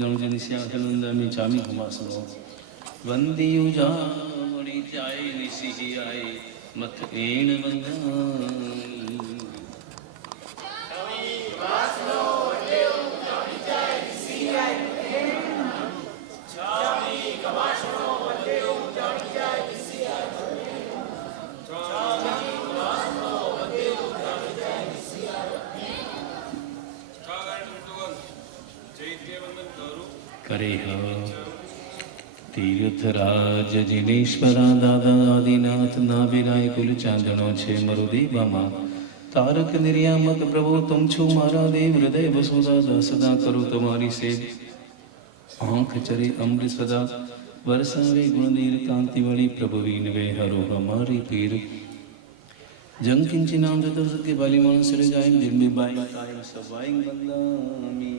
जनुजनिष्यानंदमि चामि हुमासनो वंदियुजा मणि जाय निसिहियाय मत एण वंदामि करे तीर्थराज जिनेश्वरा दादा आदिनाथ नाभिराय कुल चांदनो छे मरुदीबामा तारक निर्यामक प्रभु तुम छो मारा देव हृदय वसुदा सदा करो तुम्हारी सेव आँख चरे अमृत सदा वरसावे गुणनीर कांति वाली प्रभु वीनवे हरो हमारी पीर जंग किंची नाम जतो सत्य बाली मानस रे जाय जिम्बे बाई कायम सवाई बंदामी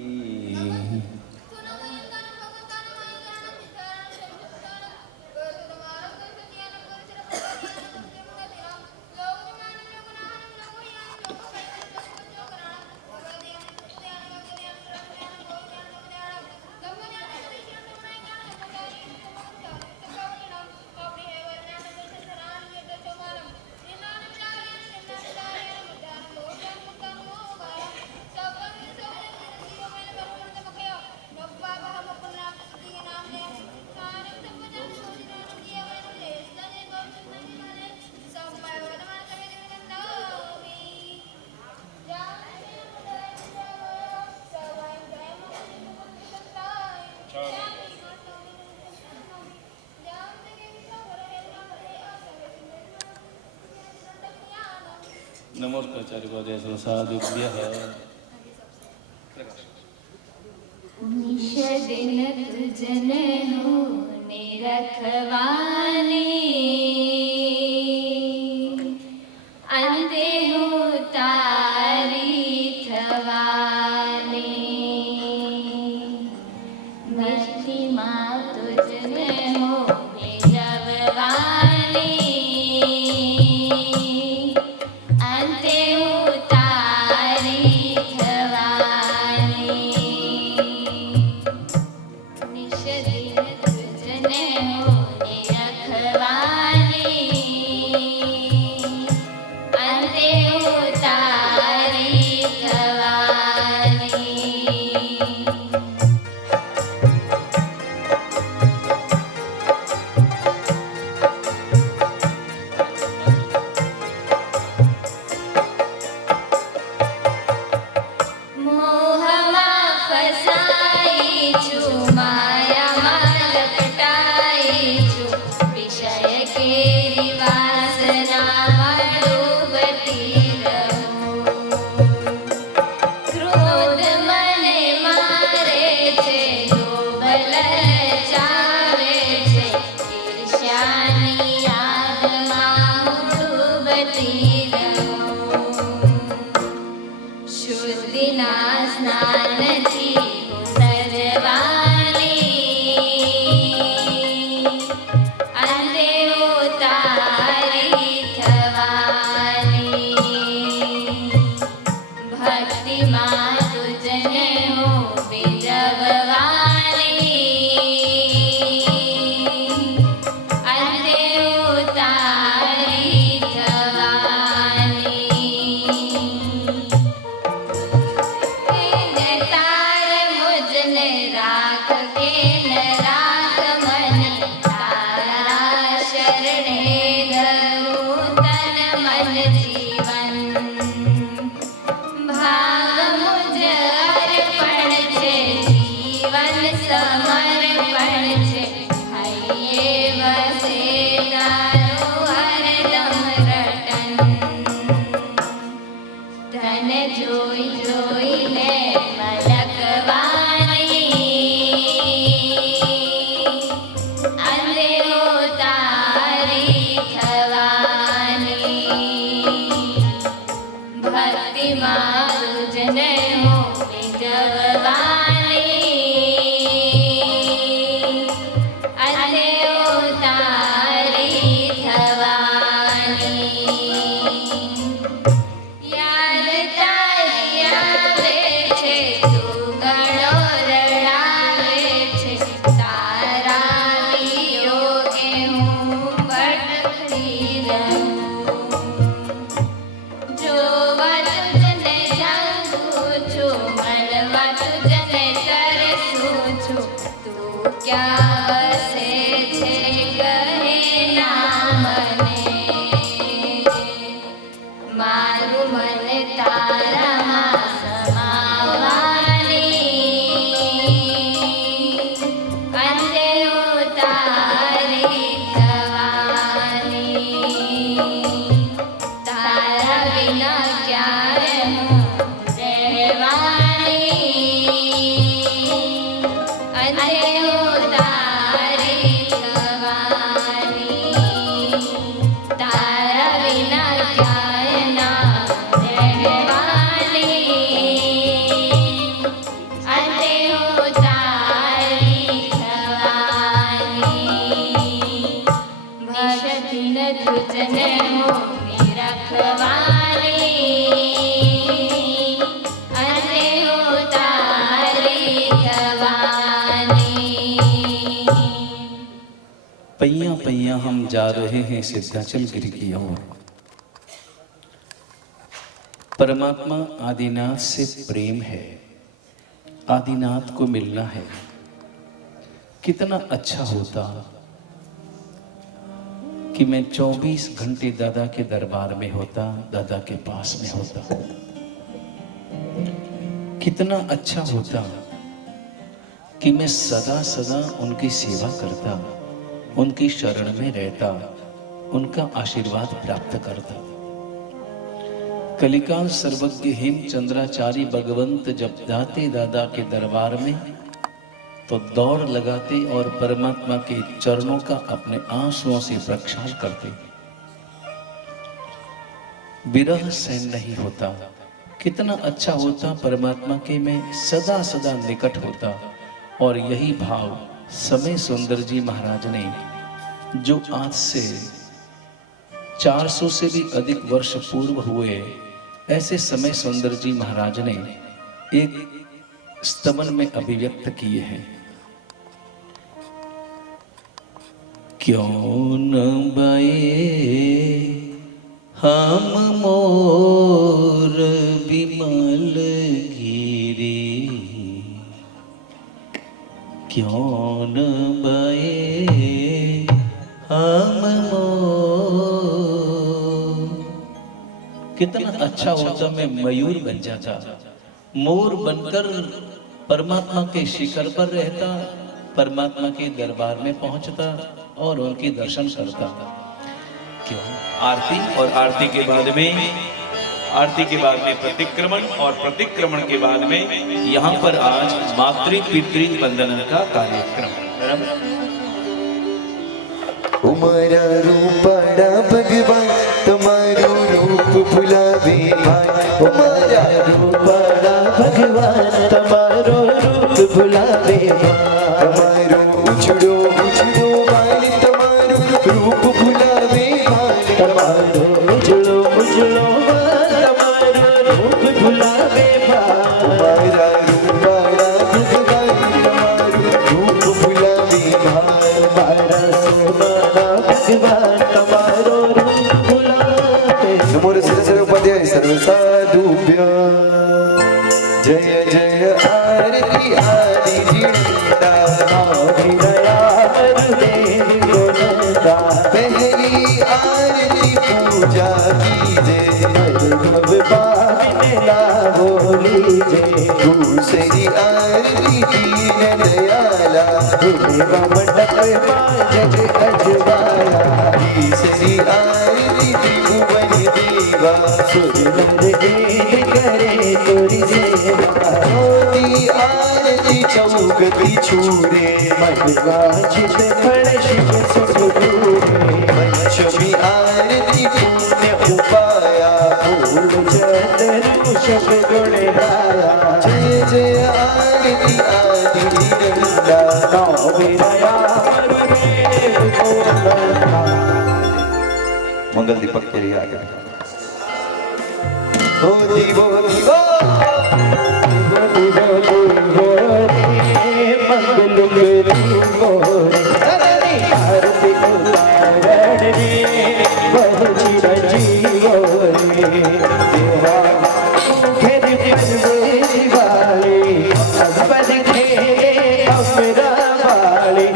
नमोर्काचार्यपादे साधुभ्यः निषदिन तुझन हो निरखवानी अंते हो तारी थवानी भक्ति माँ तुझन हो निरखवानी अंते हो तारी थवानी निषदिन तुझन हो निरखवानी अंते हो तारी थवानी मोहमा फसाई छु मायाમાં લપટાઈ છું વિષય કેરી વાસનામાં ડૂબતી રહું ક્રોધ મને મારે છે લોભ લલચાવે છે ઈર્ષ્યાની આગમાં હું ડૂબતી રહું શુદ્ધિના સ્નાનથી હું સજવાની અંતે હું તારી થવાની ભક્તિમાં તુજને હું બીજવવાની અંતે હું તારી થવાની तार मुझने राख के न राख मन तारा शरणे धरू तन मन जीवन भाव मुझ अर्पण छे जीवन समर्पण छे हइये वसे तारो हरदम रटन धन जोई जोईने મલકવાની અંતે હો તારી થવાની ભક્તિમાં તુજને હો બીજવવાની क्या बसे छे कहे ना मने मारू मन तारा માં સમાવાની અંતે ઉતારી થવાની તારા વિના ક્યારે હું રહેવાની અંતે ઉતારી થવાની તારા વિના ક્યારે ના तुझने मोही रखवाली अंते उतारी थवानी। पैया पैया हम जा रहे हैं सिद्धाचल गिरी की ओर। परमात्मा आदिनाथ से प्रेम है, आदिनाथ को मिलना है। कितना अच्छा होता कि मैं 24 घंटे दादा के दरबार में होता, दादा के पास में होता। कितना अच्छा होता कि मैं सदा सदा उनकी सेवा करता, उनकी शरण में रहता, उनका आशीर्वाद प्राप्त करता। कलिकाल सर्वज्ञ हेमचंद्राचार्य भगवंत जब जाते दादा के दरबार में तो दौड़ लगाते और परमात्मा के चरणों का अपने आंसुओं से प्रक्षाल करते। विरह सहन नहीं होता। कितना अच्छा होता परमात्मा के मैं सदा सदा निकट होता। और यही भाव समय सुंदर जी महाराज ने, जो आज से 400 से भी अधिक वर्ष पूर्व हुए, ऐसे समय सुंदर जी महाराज ने एक स्तवन में अभिव्यक्त किए हैं। क्यों न बये हम मोर विमल गिरी, क्यों न बये हम मोर। कितना अच्छा होता मैं मयूर बन जाता, मोर बनकर परमात्मा के शिखर पर रहता, परमात्मा के दरबार में पहुंचता और उनके दर्शन करता। क्यों? आरती और आरती के बाद में प्रतिक्रमण और प्रतिक्रमण के बाद में यहाँ पर आज मातृ पितृ वंदन का कार्यक्रम। उमरा रूपड़ा भगवान तुम्हारो रूप भुलावे भाई, उमरा रूपड़ा भगवान तुम्हारो रूप भुलावे तुम्हारो उछड़ो उछड़ो वाली तुम्हारो रूप भुलावे भाई, तुम्हारो उछड़ो उछड़ो तुम्हारो रूप भुलावे भाई, तुम्हारा रूपड़ा भगवान तुम्हारो रूप भुलावे भाई, तुम्हारा सोना भगवान तुम्हारो रूप भुलावे। नमो सरस्वती उपाध्याय सर्व साधुभ्य जय जय आरती आदि जिंदा देव गोनंदा पहली आरती पूजा कीजे भगवान लाभो लीजे, दूसरी आरती दीन दयाला मंडप जग अजवाला, तीसरी आरती त्रिभुवन देवा सुरनर देव करे तोरी सेवा, चौथी आरती चौगति छूरे मनवांछित फल शिव सुख दूरे, पंचमी आरती पुण्य उपाया फूल चतरु शब गुण गाया, जय जय आरती आदि निरंदा नौमी दयामरुदेव गोनंदा। मंगल दीपक के लिए आगे ओ दीवो दीवो मंगल मोरे आरती उतारण रे बहु चिरंजीवो रे तेरा घेर वाले पद खेले अमरा वाले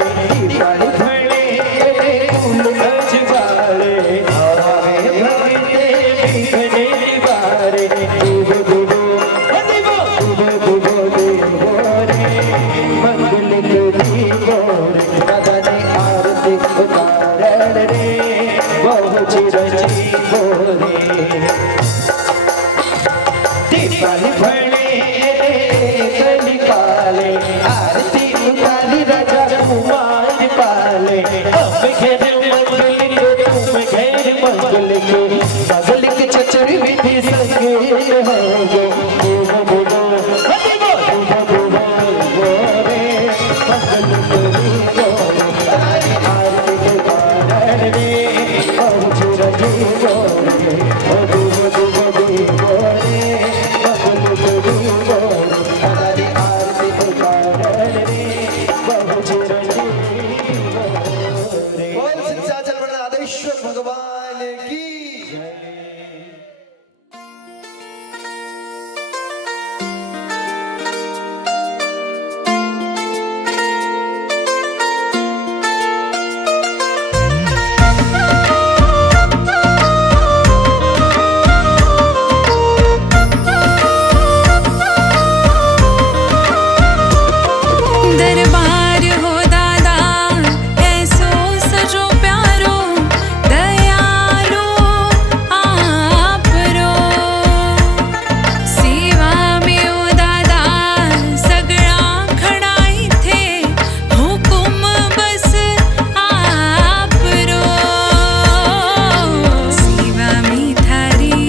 बोल सिंहाचल पर आदेश्वर भगवान की जय। दरबार हो दादा ऐसो सजो प्यारो दयालो आप रो सेवा में ओ दादा सगड़ा खड़ाई थे हुकुम बस आप रो सेवा में थारी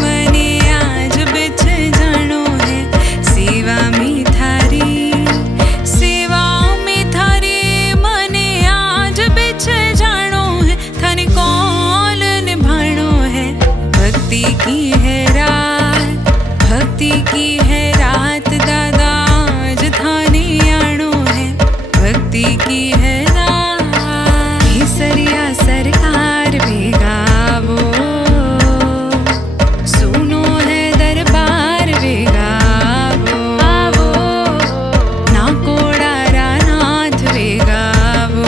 मने आज बिछ जानो है सेवा में थारी मने आज बिछ जानो है थाने कौन निभानो है भक्ति की है रात दादा आज थाने आनो है भक्ति की है रात केसरिया सरकार बेगावो सुनो है दरबार बेगावो आवो ना कोड़ारा नाथ बेगावो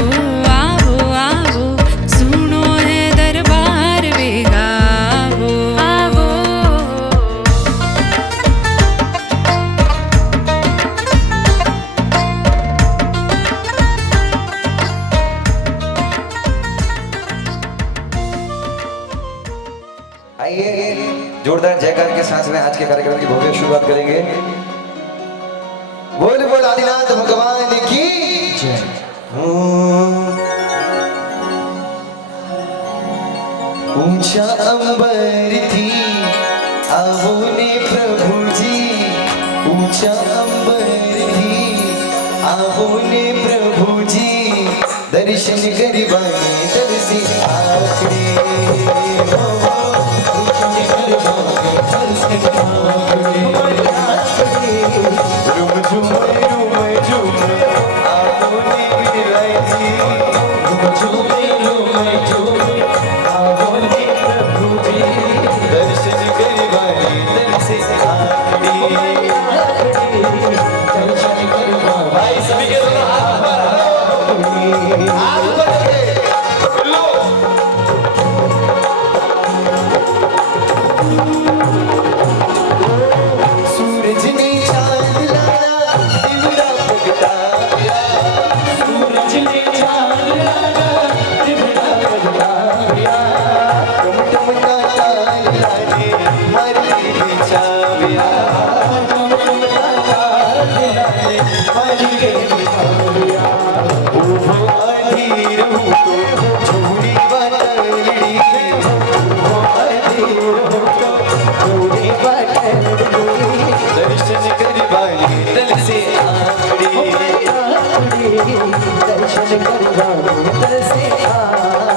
आवो आवो सुनो है दरबार बेगावो आवो आइए जोरदार जयकार के साथ में आज के कार्यक्रम की भव्य शुरुआत करेंगे। बोल बोल आदिनाथ भगवान की जय। ऊंचा अंबर थी आओ ने प्रभु जी, ऊंचा अंबर थी आओ ने प्रभु जी, दर्शन करवाने दर से आखड़े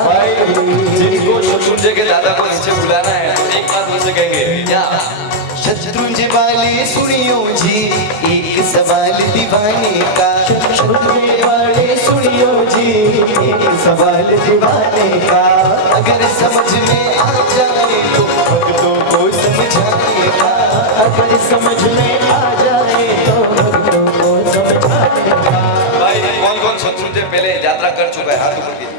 जिनको शत्रुंजय के दादा को नीचे बुलाना है एक बात मुझसे कहेंगे क्या? शत्रुंजय वाले सुनियो जी एक सवाल दीवाने का, शत्रुंजय वाले सुनियो जी एक सवाल दीवाने का, अगर समझ में आ जाए तो भक्तों को समझाने का, अगर समझ में आ जाए तो भक्तों को समझाने का। भाई कौन कौन शत्रुंजय पहले यात्रा कर चुका है? हाथ ऊपर कीजिए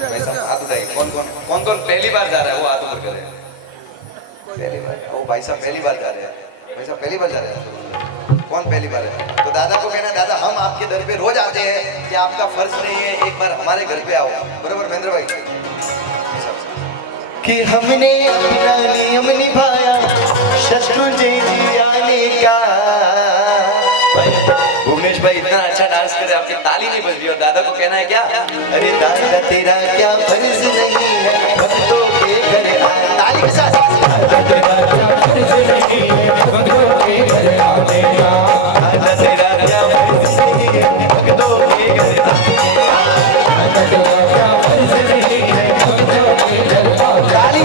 भाई साहब, हाथ उठाइए। कौन कौन पहली बार जा रहा है वो हाथ ऊपर करे। पहली बार? ओ भाई साहब पहली बार जा रहे हैं, भाई साहब पहली बार जा रहे हैं। कौन पहली बार है? तो दादा को कहना दादा हम आपके दर पे रोज आते हैं कि आपका फर्ज नहीं है एक बार हमारे घर पे आओ। बरोबर महेंद्र भाई? कि हमने अपना नियम निभाया शत्रुंजय जी आने का। भुवनेश भाई इतना अच्छा डांस करे आपकी ताली नहीं बज रही और दादा को कहना है क्या? अरे दादा तेरा क्या फर्ज नहीं है भक्तों के घर आए। ताली के साथ दादा तेरा क्या फर्ज नहीं है भक्तों के घर आने का, दादा तेरा क्या फर्ज नहीं है भक्तों के घर आने का, दादा तेरा क्या फर्ज नहीं है भक्तों के घर आने का। ताली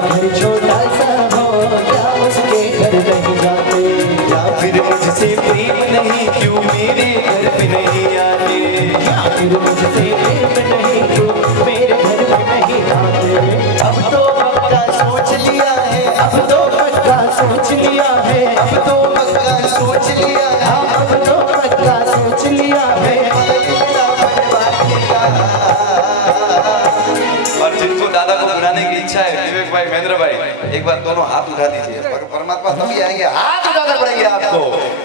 घर छोटा सा हो क्या उसके घर नहीं जाते, या फिर मुझसे प्रेम नहीं क्यों मेरे घर पे नहीं आते, या फिर मुझसे प्रेम नहीं क्यों मेरे घर पे नहीं आते। अब तो पक्का सोच लिया है, अब तो पक्का सोच लिया है, अब तो पक्का सोच लिया है, अब तो पक्का सोच लिया है। और जिनको दादा को बुलाने की इच्छा है, विवेक भाई, महेंद्र भाई, एक बार दोनों हाथ उठा दीजिए। परमात्मा तभी आएंगे, हाथ उठाकर पड़ेंगे आपको।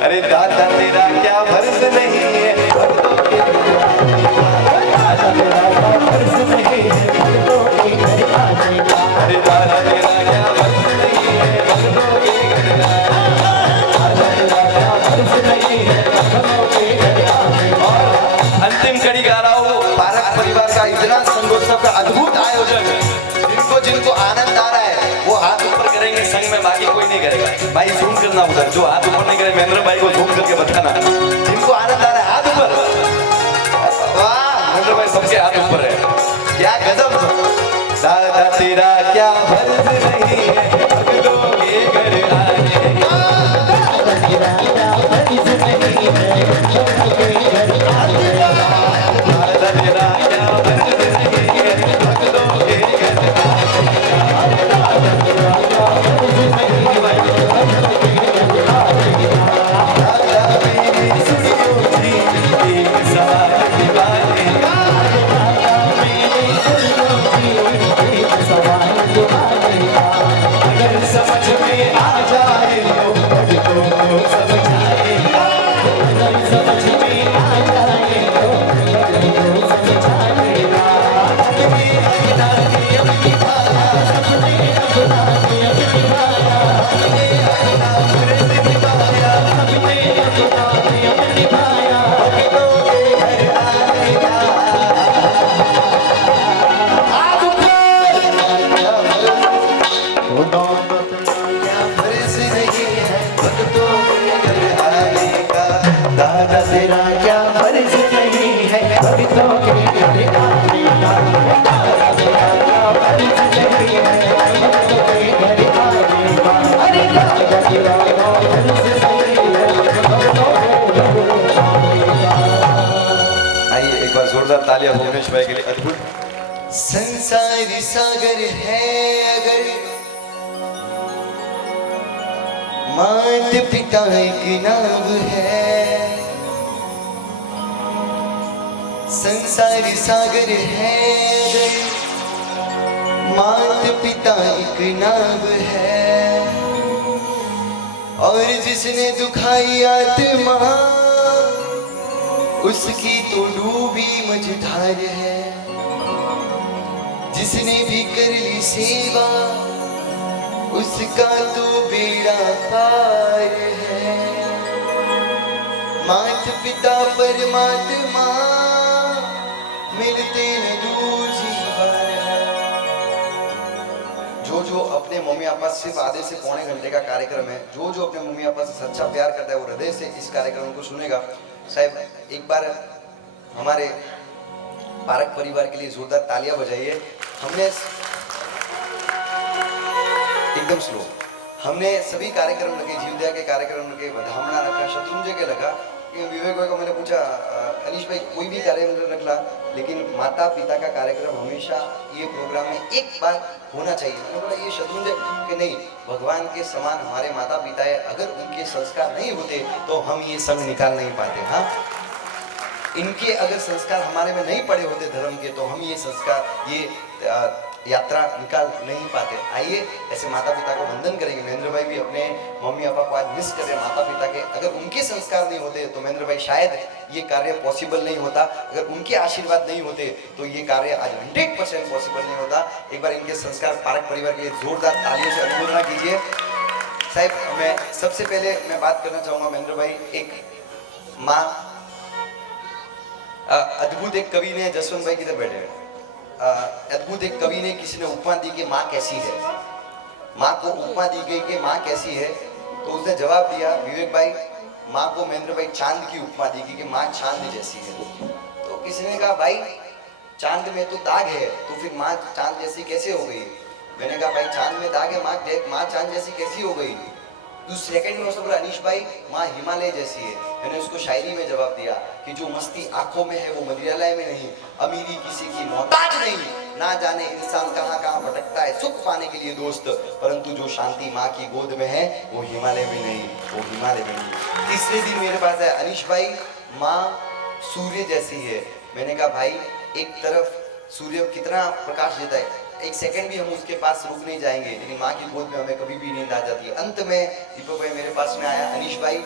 अरे दादा तेरा क्या फर्ज नहीं है भक्तों के, दादा तेरा क्या फर्ज नहीं है भक्तों के घर आने का, अरे दादा तेरा क्या फर्ज नहीं है भक्तों के घर आने का, दादा तेरा क्या फर्ज नहीं है भक्तों के घर आने का। और अंतिम कड़ी गा रहा हूँ पारक परिवार का इतना संगोत्सव का अद्भुत आयोजन, जिनको आनंद आ रहा है वो हाथ ऊपर करेंगे संग में, बाकी कोई नहीं करेगा। भाई जूम करना उधर, जो हाथ ऊपर नहीं करे महेंद्र भाई को जूम करके बताना। जिनको आनंद आ रहा है हाथ ऊपर, वाह महेंद्र भाई सबके हाथ ऊपर है, क्या गजब। दादा तेरा क्या फर्ज नहीं है भक्तों के घर आने का, दादा तेरा क्या फर्ज नहीं है भक्तों के घर आने का, दादा तेरा क्या फर्ज नहीं है भक्तों के घर आने का। दादा तेरा क्या फर्ज नहीं है भक्तों के घर आने का। दादा मेरी सुनियो जी एक सवाल दीवाने का, अगर समझ में आ जाए तो भक्तों को समझाएगा, अगर समझ में आ जाए तो भक्तों को समझाएगा। अपनी अपना की अपनी भाषा, अपने अपना के अपनी भाया, अपने अपना फर्ज निभाया, अपने अपना के अपनी भाया, भक्तों के घर आने का। हाथ ऊपर, वो दौलत क्या फर्ज नहीं है भक्तों के घर आने का, दादा तेरा क्या फर्ज नहीं है भक्तों के घर आने का, दादा तेरा क्या फर्ज नहीं है भक्तों के घर आने का, अरे दादा तेरा क्या फर्ज नहीं है भक्तों के घर आने का। आइए एक बार जोरदार तालियां भुवनेश भाई के लिए। अद्भुत। संसारी सागर है अगर मात पिता एक नाव है, संसारी सागर है अगर मात पिता एक नाव है, और जिसने दुखाई आत्मा उसकी तो डूबी मझधार है, जिसने भी कर ली सेवा उसका तो बेड़ा पार है। मात पिता परमात्मा मिलते न दूर जीवन है। जो अपने मम्मी पापा सिर्फ आधे से पौने घंटे का कार्यक्रम है, जो अपने मम्मी पापा से सच्चा प्यार करता है वो हृदय से इस कार्यक्रम को सुनेगा। साहब एक बार हमारे पारक परिवार के लिए जोरदार तालियां बजाइए। हमने एकदम स्लो, हमने सभी कार्यक्रम रखे, जीवदया के कार्यक्रम रखे, बधामणा रखा, शत्रुंजय के लगा। विवेक भाई को मैंने पूछा अनीश भाई कोई भी कार्यक्रम रख ला, लेकिन माता पिता का कार्यक्रम हमेशा ये प्रोग्राम में एक बार होना चाहिए। मैंने बोला ये शत्रुंजय के नहीं, भगवान के समान हमारे माता पिता है, अगर उनके संस्कार नहीं होते तो हम ये संग निकाल नहीं पाते। हाँ, इनके अगर संस्कार हमारे में नहीं पड़े होते धर्म के तो हम ये संस्कार ये यात्रा निकाल नहीं पाते। आइए ऐसे माता पिता को वंदन करेंगे। महेंद्र भाई भी अपने मम्मी पापा को आज मिस कर रहे हैं माता पिता के, अगर उनके संस्कार नहीं होते तो महेंद्र भाई शायद ये कार्य पॉसिबल नहीं होता, अगर उनके आशीर्वाद नहीं होते तो ये कार्य आज 100% पॉसिबल नहीं होता। एक बार इनके संस्कार पारक परिवार के लिए जोरदार तालियों से अनुमोदना कीजिए। साहब मैं सबसे पहले मैं बात करना चाहूंगा महेंद्र भाई, एक माँ, अद्भुत एक कवि ने, जसवंत भाई किधर बैठे हैं, अद्भुत एक कवि ने किसी ने उपमा दी कि माँ कैसी है, माँ को उपमा दी गई कि माँ कैसी है, तो उसने जवाब दिया विवेक भाई, माँ को महेंद्र भाई चांद की उपमा दी गई कि माँ चांद जैसी है। तो किसी ने कहा भाई चांद में तो दाग है तो फिर माँ चांद जैसी कैसे हो गई? मैंने कहा भाई चांद में दाग है, माँ चांद जैसी कैसी हो गई? तो सेकंड में उसने बोला अनीश भाई माँ हिमालय जैसी है। मैंने उसको शायरी में जवाब दिया कि जो मस्ती आंखों में है वो मदिरालय में नहीं, अमीरी किसी की मोहताज नहीं, ना जाने इंसान कहाँ कहाँ भटकता है सुख पाने के लिए दोस्त, परंतु जो शांति माँ की गोद में है वो हिमालय में नहीं, वो हिमालय में नहीं। तीसरे दिन मेरे पास आया अनीश भाई माँ सूर्य जैसी है। मैंने कहा भाई एक तरफ सूर्य कितना प्रकाश देता है, एक सेकंड भी हम उसके पास रुक नहीं जाएंगे, लेकिन माँ की गोद में हमें कभी भी नींद आ जाती है। अंत में दीपक भाई मेरे पास में आया अनीश भाई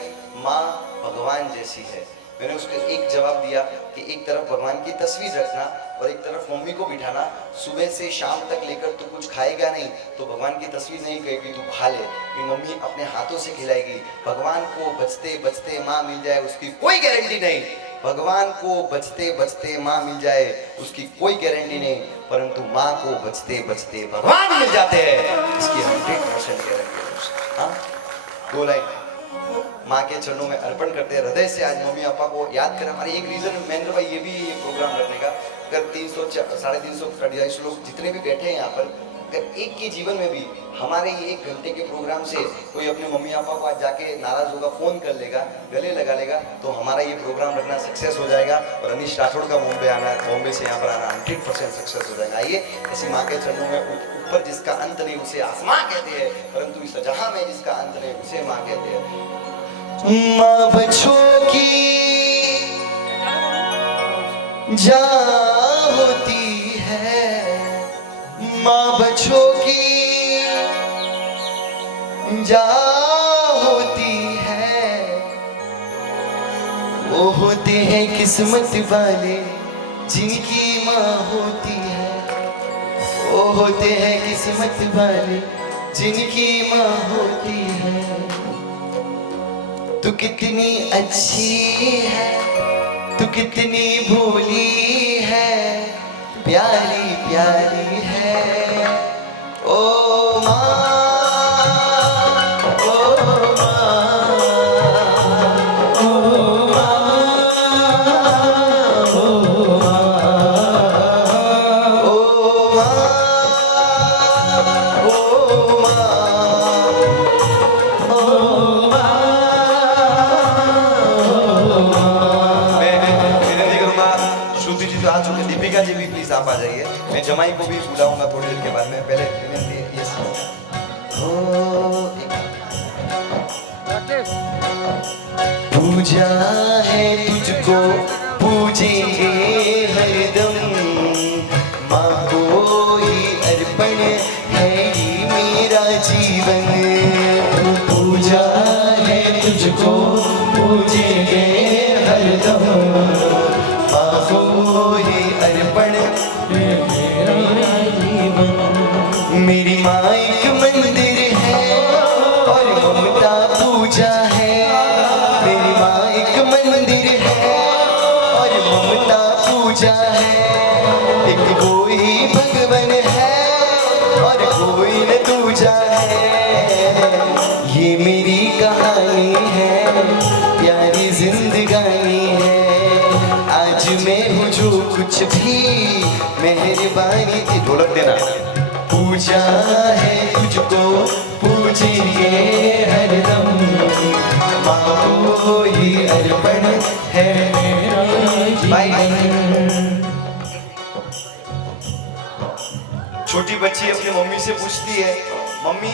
माँ भगवान जैसी है। मैंने उसको एक जवाब दिया कि एक तरफ भगवान की तस्वीर रखना और एक तरफ मम्मी को बिठाना, सुबह से शाम तक लेकर तू कुछ खाएगा नहीं तो भगवान की तस्वीर नहीं कहेगी तू खा ले, कि मम्मी अपने हाथों से खिलाएगी। भगवान को बचते बचते माँ मिल जाए उसकी कोई गारंटी नहीं, भगवान को बचते बचते माँ मिल जाए उसकी कोई गारंटी नहीं, परंतु माँ को बचते बचते भगवान मिल जाते हैं, इसकी 100% गारंटी है। हाँ, 2 लाइन माँ के चरणों में अर्पण करते हैं हृदय से। आज मम्मी पापा को याद करें। हमारी एक रीजन महेंद्र भाई ये भी ये प्रोग्राम रखने का, अगर 300 350 250 लोग जितने भी बैठे हैं यहाँ पर, अगर एक के जीवन में भी हमारे ये 1 घंटे के प्रोग्राम से कोई अपने मम्मी पापा को आज जाके नाराज होगा, फोन कर लेगा, गले लगा लेगा, तो हमारा ये प्रोग्राम रखना सक्सेस हो जाएगा और अनीश राठौड़ का बॉम्बे से यहाँ पर आना 100% सक्सेस हो जाएगा। आइए ऐसी माँ के चरणों में ऊपर जिसका अंत नहीं उसे आसमां कहते हैं, परंतु इस जहां में जिसका अंत नहीं उसे माँ कहते हैं। माँ बच्चों की जान होती है, माँ बच्चों की जान होती है, वो होते हैं किस्मत वाले जिनकी माँ होती है, वो होते हैं किस्मत वाले जिनकी माँ होती है। तू कितनी अच्छी है, तू कितनी भोली है, प्यारी प्यारी है ओ माँ, ओ माँ, ओ माँ, ओ माँ, ओ दीपिका जी भी प्लीज आप आ जाइए। मैं जमाई को भी बुलाऊंगा थोड़ी देर के बाद में, पहले यस पूजा है तुझको पूजेंगे हरदम, माँ को ही अर्पण है ये मेरा जीवन। पूजा है तुझको पूजेंगे हरदम, माँ को ही अर्पण है मेरा जीवन। मेरी माँ एक मंदिर है और ममता पूजा है, मेरी माँ एक मंदिर है और ममता पूजा है। एक कोई भगवान है और कोई न दूजा है, ये मेरी कहानी है, प्यारी जिंदगानी है। आज मैं हूँ जो कुछ भी मेहरबानी की, ढोलक देना। पूजा है तुझको पूजेंगे हरदम, माँ को ही अर्पण है मेरा जीवन। छोटी बच्ची अपनी मम्मी से पूछती है, मम्मी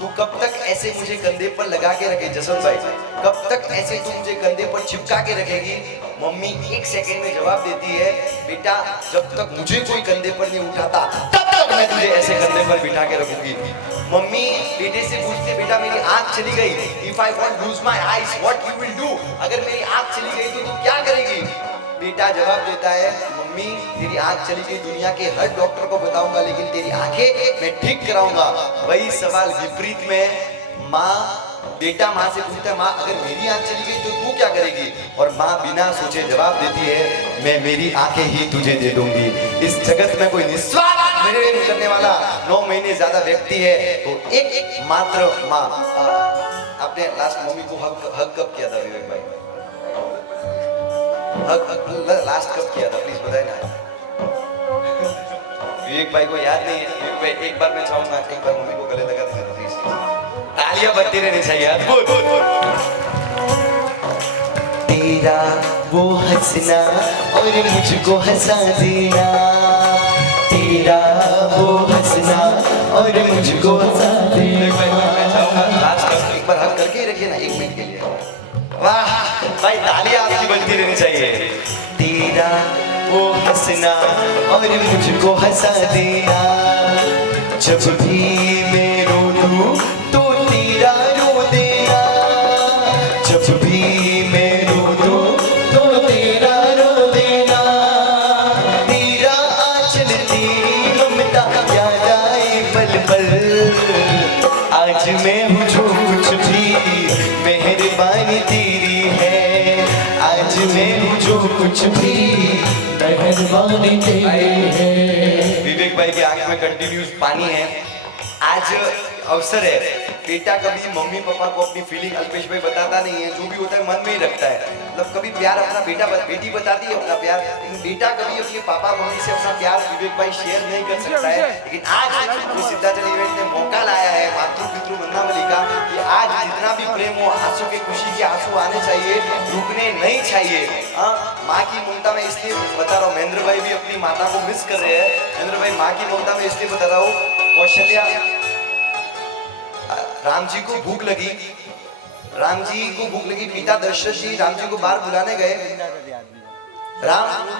तू कब तक ऐसे मुझे कंधे पर लगा के रखे, जसन भाई कब तक ऐसे तू मुझे कंधे पर चिपका के रखेगी? मम्मी 1 सेकंड में जवाब देती है, बेटा जब तक मुझे कोई कंधे पर नहीं उठाता तब तक मैं तुझे ऐसे कंधे पर बिठा के रखूंगी। मम्मी बेटे से पूछती है, बेटा मेरी आंख चली गई, if I want lose my eyes what you will do, अगर मेरी आंख चली गई तो तू क्या करेगी? बेटा जवाब देता है, मम्मी तेरी आंख चली गई दुनिया के हर डॉक्टर को बताऊंगा, लेकिन तेरी आंखें मैं ठीक कराऊंगा। वही सवाल विपरीत में माँ बेटा माँ से पूछता है, माँ अगर मेरी आंख चली गई तो तू क्या करेगी? और माँ बिना सोचे जवाब देती है, मैं मेरी आंखें ही तुझे दे दूंगी। इस जगत में कोई निस्वार्थ मेरे लिए करने वाला 9 महीने ज्यादा व्यक्ति है तो एक मात्र माँ। आपने लास्ट मम्मी को हक कब किया था विवेक भाई? लास्ट कब किया था प्लीज बताए ना। विवेक भाई को याद नहीं है। विवेक भाई एक बार मैं चाहूंगा, एक बार मम्मी को गले लगा देना प्लीज। तालियां बजती रहनी चाहिए। अद्भुत। तेरा वो हंसना और मुझको हंसा देना, तेरा वो हंसना और मुझको हंसा विवेक भाई देना। मैं चाहूंगा लास्ट एक बार हक करके ही रखिए ना 1 मिनट के लिए। वाह भाई, तालियां आपकी बजती रहनी चाहिए। तेरा वो हंसना और मुझको हंसा देना, जब भी मैं रो लूं तो तेरा रो देना, जब भी मैं रो लूं तो तेरा रो देना। तेरा आंचल तेरी ममता याद आए पल पल, आज मैं हूँ जो कुछ भी मेहरबानी तेरी है, आज मैं हूँ जो कुछ भी मेहरबानी तेरी है। विवेक भाई के आंख में कंटिन्यूस पानी है। आज अवसर है, बेटा कभी मम्मी पापा को अपनी फीलिंग अल्पेश भाई बताता नहीं है, जो भी होता है मन में ही रखता है। मतलब कभी प्यार अपना बेटी बताती है अपना प्यार, लेकिन बेटा कभी अपने पापा मम्मी से अपना प्यार विवेक भाई शेयर नहीं कर सकता है। लेकिन आज जो सिद्धाचल इवेंट ने मौका लाया है मातृ पितृ वंदनावली का, कि आज जितना भी प्रेम हो, आंसू के खुशी के आंसू आने चाहिए, रुकने नहीं चाहिए। हाँ, माँ की ममता में इसलिए बता रहा हूँ, महेंद्र भाई भी अपनी माता को मिस कर रहे हैं। महेंद्र भाई माँ की ममता में इसलिए बता रहा हूँ, कौशल्या राम जी को भूख लगी, पिता दशरथ जी राम जी को बाहर बुलाने गए।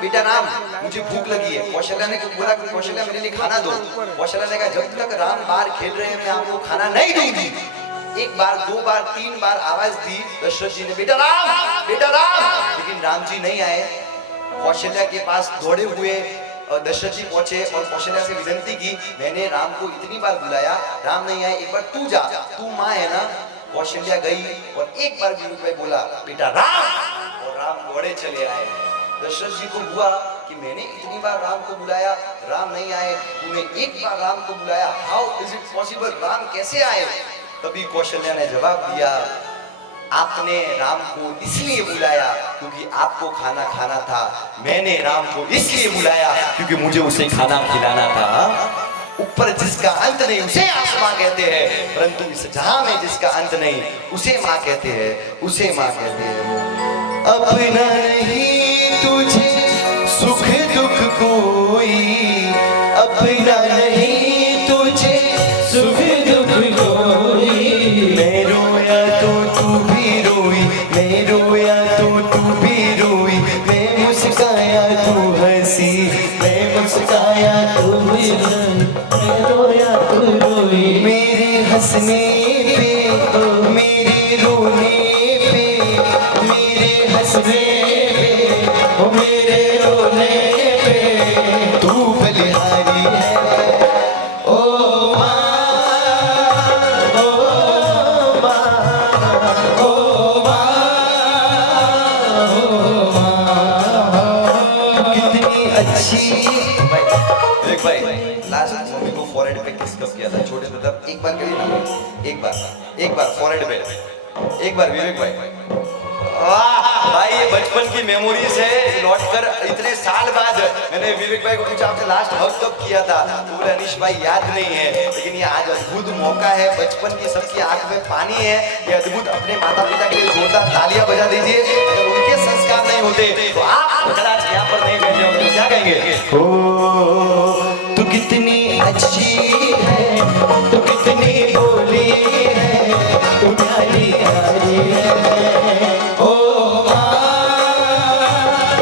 बेटा राम मुझे भूख लगी है। कौशल्या ने बोला कौशल्या मेरे लिए खाना दो। कौशल्या ने कहा जब तक राम बाहर खेल रहे हैं मैं आपको खाना नहीं दूंगी। 1 बार 2 बार 3 बार आवाज दी दशरथ जी ने, बेटा राम, लेकिन राम जी नहीं आए। कौशल्या के पास दौड़े हुए दशरथ जी पहुंचे और कौशल्या से विनती की, मैंने राम को इतनी बार बुलाया, राम नहीं आए, एक बार तू जा, तू माँ है ना। कौशल्या गई और एक बार विवेक भाई बोला बेटा राम, और राम दौड़े चले आए। दशरथ जी को हुआ कि मैंने इतनी बार राम को बुलाया, राम नहीं आए, तूने एक बार राम को बुलाया, how is it possible, Ram कैसे आए? तभी कौशल्या ने जवाब दिया, आपने राम को इसलिए बुलाया क्योंकि आपको खाना खाना था, मैंने राम को इसलिए बुलाया क्योंकि मुझे उसे खाना खिलाना था। ऊपर जिसका अंत नहीं उसे आसमां कहते हैं, परंतु इस जहां में जिसका अंत नहीं उसे माँ कहते हैं, उसे माँ कहते हैं। अपना नहीं तुझे सुख दुख कोई, अपना नहीं तुझे सुख दुख कोई, मैं रोया तो तू भी रोई, मैं रोया तो तू भी रोई, मैं मुस्काया तू हंसी, मैं मुस्काया तू भी रोई, मैं रोया तू रोई। मेरे हंसने पे, मेरे रोने पे, मेरे हंसने पे, ओ मेरे रोने पे तू बलिहारी है। ओ माँ, ओ माँ, ओ माँ, ओ माँ, कितनी अच्छी। एक भाई लास्ट मम्मी को फॉरहेड पे किस कब किया था, छोटे थे तब, एक बार करिए ना, एक बार फॉरहेड पे, एक बार विवेक भाई। वाह भाई, ये बचपन की मेमोरीज है। लौटकर इतने साल बाद मैंने विवेक भाई को पूछा आपसे लास्ट हक कब किया था, तो बोले अनीश भाई याद नहीं है, लेकिन ये आज अद्भुत मौका है, बचपन की सबकी आंख में पानी है, ये अद्भुत। अपने माता पिता के लिए जोरदार तालियां बजा दीजिए। अगर उनके संस्कार नहीं होते तो आप खड़ाच यहाँ पर नहीं बैठे होंगे, तो क्या कहेंगे? ओ तू कितनी अच्छी है, तू कितनी भोली है, तू प्यारी प्यारी है। ओ माँ,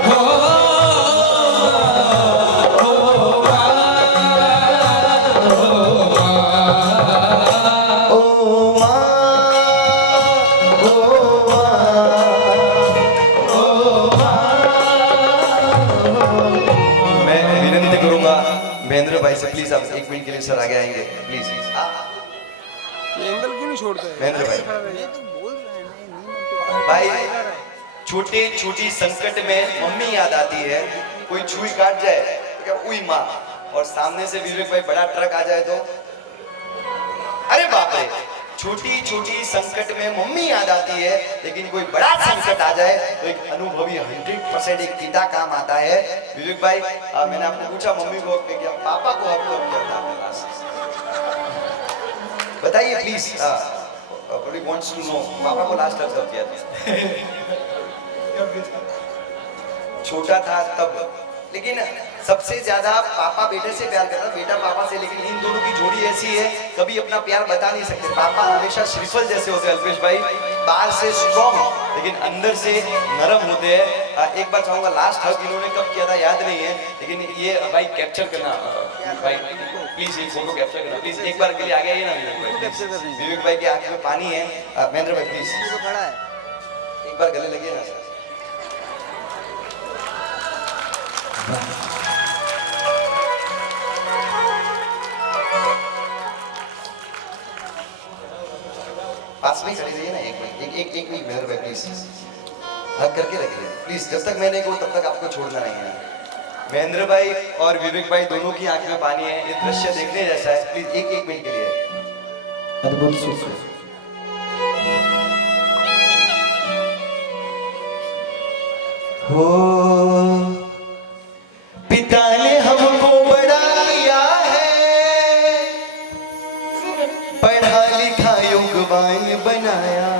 ओ माँ, ओ माँ, ओ माँ। मैं विनती करूंगा महेंद्र भाई से, प्लीज आप 1 मिनट के लिए सर आगे आएंगे प्लीज। एंगल क्यों नहीं छोड़ता है? महेंद्र भाई छोटे छोटी संकट में मम्मी याद आती है, कोई छुई काट जाए तो क्या उई माँ, और सामने से विवेक भाई बड़ा ट्रक आ जाए तो अरे बाप रे, छोटी छोटी संकट में मम्मी याद आती है, लेकिन कोई बड़ा संकट आ जाए तो एक अनुभवी 100% एक पिता काम आता है। विवेक भाई, मैंने आपको पूछा मम्मी को हक क्या, पापा को हक कब किया था आपने लास्ट? बताइए please. Everybody wants to know, पापा को लास्ट कब किया था? छोटा था तब। लेकिन सबसे ज्यादा पापा बेटे से प्यार करता, बेटा पापा से। लेकिन इन दोनों की जोड़ी ऐसी है, कभी अपना प्यार बता नहीं सकते। पापा हमेशा श्रीफल जैसे होते हैं अल्पेश भाई, बाहर से स्ट्रॉन्ग लेकिन अंदर से नरम होते हैं। एक बार चाहूंगा, लास्ट हग इन्होंने कब किया था याद नहीं है, लेकिन ये भाई कैप्चर करना भाई, प्लीज ये फोटो कैप्चर करना प्लीज। एक बार के लिए आगे आइए ना विवेक भाई की आंख में पानी है। महेंद्र भाई प्लीज एक बार गले लगिए ना। पास में खड़े रहिए ना, एक मिनट मेहर भाई प्लीज हक करके रखिए प्लीज। जब तक मैं नहीं कहूँ तब तक आपको छोड़ना नहीं है। महेंद्र भाई और विवेक भाई दोनों की आंख में पानी है, ये दृश्य देखने जैसा है। प्लीज एक मिनट के लिए अद्भुत सुख हो। पिता ने हमको बढ़ाया है, पढ़ा लिखा योगवान बनाया,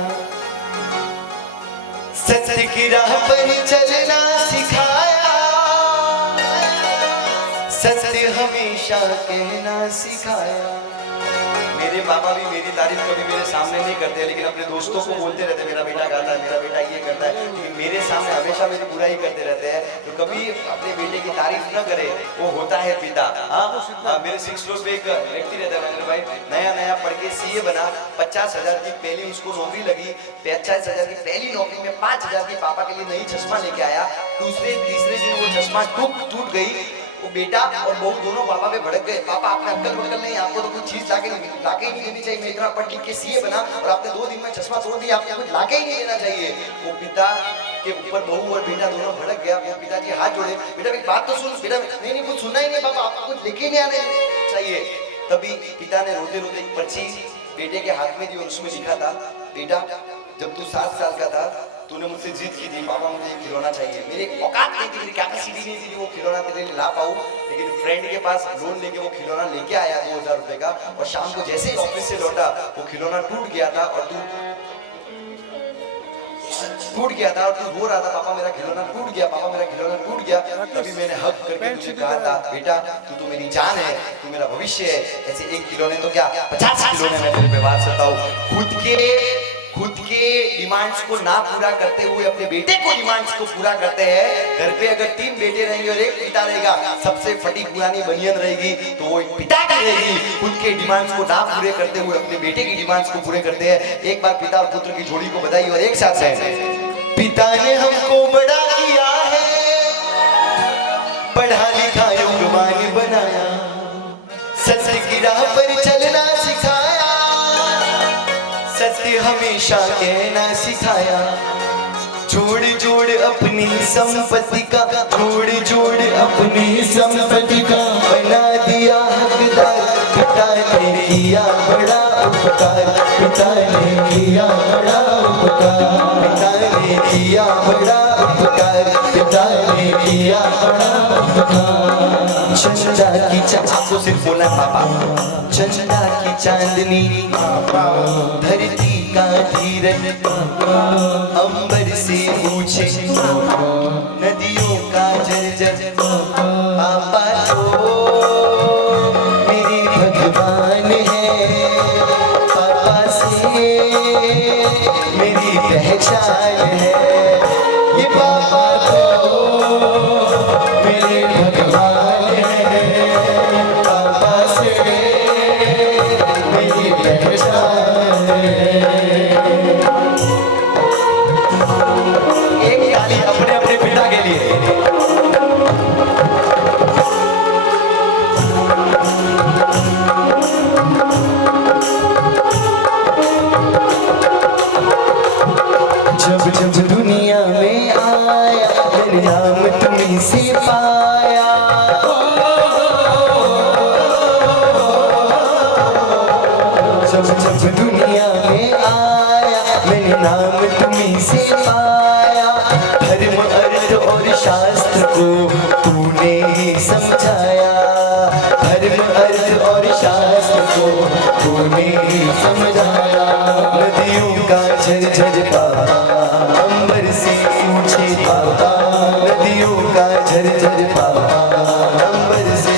सत्य की राह पर चलना सिखाया, सत्य हमेशा कहना सिखाया। मेरे पापा भी मेरी तारीफ कभी मेरे सामने नहीं करते, लेकिन अपने दोस्तों को बोलते रहते मेरा बेटा गाता है, मेरा बेटा ये करता है, लेकिन मेरे सामने हमेशा मेरी बुराई करते रहते हैं। तो कभी अपने बेटे की तारीफ न करे, वो होता है पिता। मेरे 6 फ्लोर पे एक व्यक्ति रहता है महेंद्र भाई, नया पढ़ के सीए बना, 50,000 की पहली उसको नौकरी लगी, 50,000 की पहली नौकरी में 5,000 की पापा के लिए नई चश्मा लेके आया। दूसरे तीसरे दिन वो चश्मा टूट गई। वो बेटा और बहू दोनों पापा पे भड़क गए, पापा आपने अक्ल बक्ल नहीं, आपको तो कुछ चीज लाके ही नहीं देनी चाहिए। मैं इतना पढ़ लिख के सीए बना और आपने 2 दिन में चश्मा तोड़ दिया, आपको कुछ लाके ही नहीं देना चाहिए। वो पिता के ऊपर बहू और बेटा दोनों भड़क गया। वो पिताजी हाथ जोड़े, बेटा एक बात तो सुन। बेटा नहीं कुछ सुनना ही नहीं पापा, आपको कुछ लेके नहीं आने चाहिए। तभी पिता ने रोते रोते एक पर्ची बेटे के हाथ में दी और उसमें लिखा था, बेटा जब तू 7 साल का था तूने मुझसे जिद की थी, पापा मुझे एक खिलौना चाहिए। मेरी औकात नहीं थी, मेरी कैपेसिटी नहीं थी वो खिलौना तेरे लिए ला पाऊं, लेकिन फ्रेंड के पास लोन लेके वो खिलौना लेके आया 2000 रुपए का। और शाम को जैसे ही ऑफिस से लौटा वो खिलौना टूट गया था और तू रो रहा था, पापा मेरा खिलौना टूट गया, पापा मेरा खिलौना टूट गया। तभी मैंने हक करके तुझे कहा था, बेटा तू तो मेरी जान है, तू मेरा भविष्य है। ऐसे एक खिलौने तो क्या 50 खिलौने मैं तेरे पे वार सकता हूँ। खुद के डिमांड्स को ना पूरा करते हुए अपने बेटे को डिमांड्स को पूरा करते हैं। घर पे अगर 3 बेटे रहेंगे और 1 पिता रहेगा, सबसे फटी पुरानी बनियान रहेगी तो वो एक पिता की रहेगी। खुद के डिमांड्स को ना पूरे करते हुए अपने बेटे की डिमांड्स को पूरे करते हैं। एक बार पिता और पुत्र की जोड़ी को बधाई और एक साथ है। पिता ने हमको बड़ा किया है, पढ़ा लिखा योगवान बनाया, सत्य की राह पर चलना सिखाया, सत्य हमेशा कहना सिखाया। जोड़ अपनी संपत्ति का, जोड़ अपनी संपत्ति का बना दिया हकदार। पिता ने किया बड़ा उपकार, पिता ने किया बड़ा उपकार, पिता ने किया बड़ा उपकार, पिता ने किया बड़ा उपकार। चंदा की आपको सिर्फ बोलना पापा, चंदा की चांदनी धरती का धीरज, अंबर से पूछे नदियों का जर्जर। पापा तो मेरे भगवान है, पापा से मेरी पहचान है। ये पापा तो मेरे भगवान है, पापा से मेरी पहचान है। एक ताली अपने अपने पिता के लिए। जब जब दुनिया में आया, नाम तुम्हीं से पाया। जब जब दुनिया नाम तुम्हीं से पाया, धर्म अर्थ और शास्त्र को तूने ही समझाया, धर्म अर्थ और शास्त्र को तूने ही समझाया। नदियों का झरझर पापा अंबर से पूछे पापा, नदियों का झरझर पापा अंबर से।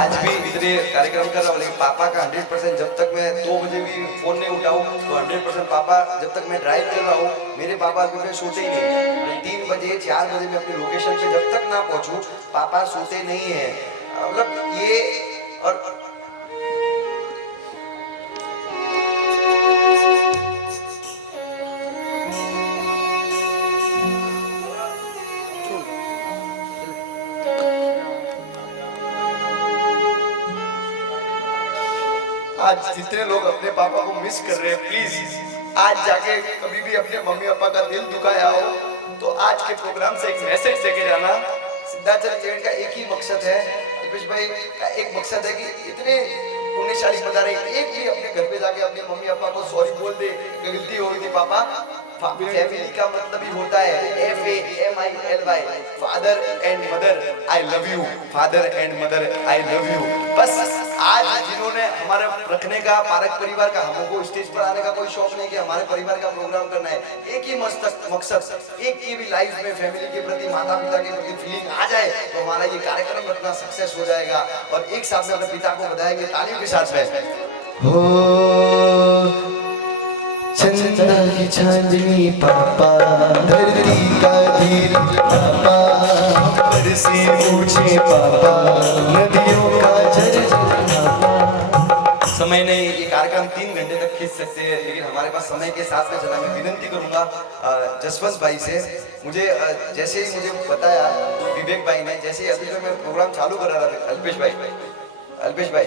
आज भी इतने कार्यक्रम कर रहा हूँ, लेकिन पापा का 100% जब तक मैं 2 बजे भी फोन नहीं उठाऊँ तो 100% पापा, जब तक मैं ड्राइव कर रहा हूँ मेरे पापा क्योंकि सोते ही नहीं है। 3 बजे 4 बजे मैं अपनी लोकेशन पे जब तक ना पहुँचूँ पापा सोते नहीं है। मतलब ये और आज जितने लोग अपने पापा को मिस कर रहे हैं, प्लीज आज जाके कभी भी अपने मम्मी पापा का दिल दुखाया हो तो आज के प्रोग्राम से एक मैसेज देके जाना। सिद्धाचल इवेंट का एक ही मकसद है, अल्पेश भाई का एक मकसद है कि इतने पुण्यशाली पधारे, एक भी अपने घर पे जाके अपने मम्मी पापा को सॉरी बोल दे, गलती हो गई थी पापा। फैमिली का मतलब ही होता है FAMILY, father and mother I love you, father and mother I love you. बस आज जिन्होंने हमारे रखने का, पारक परिवार का, हमको स्टेज पर आने का कोई शौक नहीं कि हमारे परिवार का प्रोग्राम करना है, एक ही मकसद, एक की भी लाइफ में फैमिली के प्रति, माता पिता के प्रति फीलिंग आ जाए तो हमारा ये कार्यक्रम रखना सक्सेस हो जाएगा। और एक साथ में अपने पिता को बधाएंगे तालियों के साथ में। हो चंदा की चांदनी पापा, धरती का धीर पापा, अंबर से पूछे पापा, नदियों का झरझर पापा। समय नहीं, ये कार्यक्रम 3 घंटे तक खींच सकते हैं, लेकिन हमारे पास समय के साथ में चला। मैं विनती करूंगा जसवंत भाई से, मुझे जैसे ही मुझे बताया विवेक भाई ने, जैसे ही अभी जो मैं प्रोग्राम चालू कर रहा था, अल्पेश भाई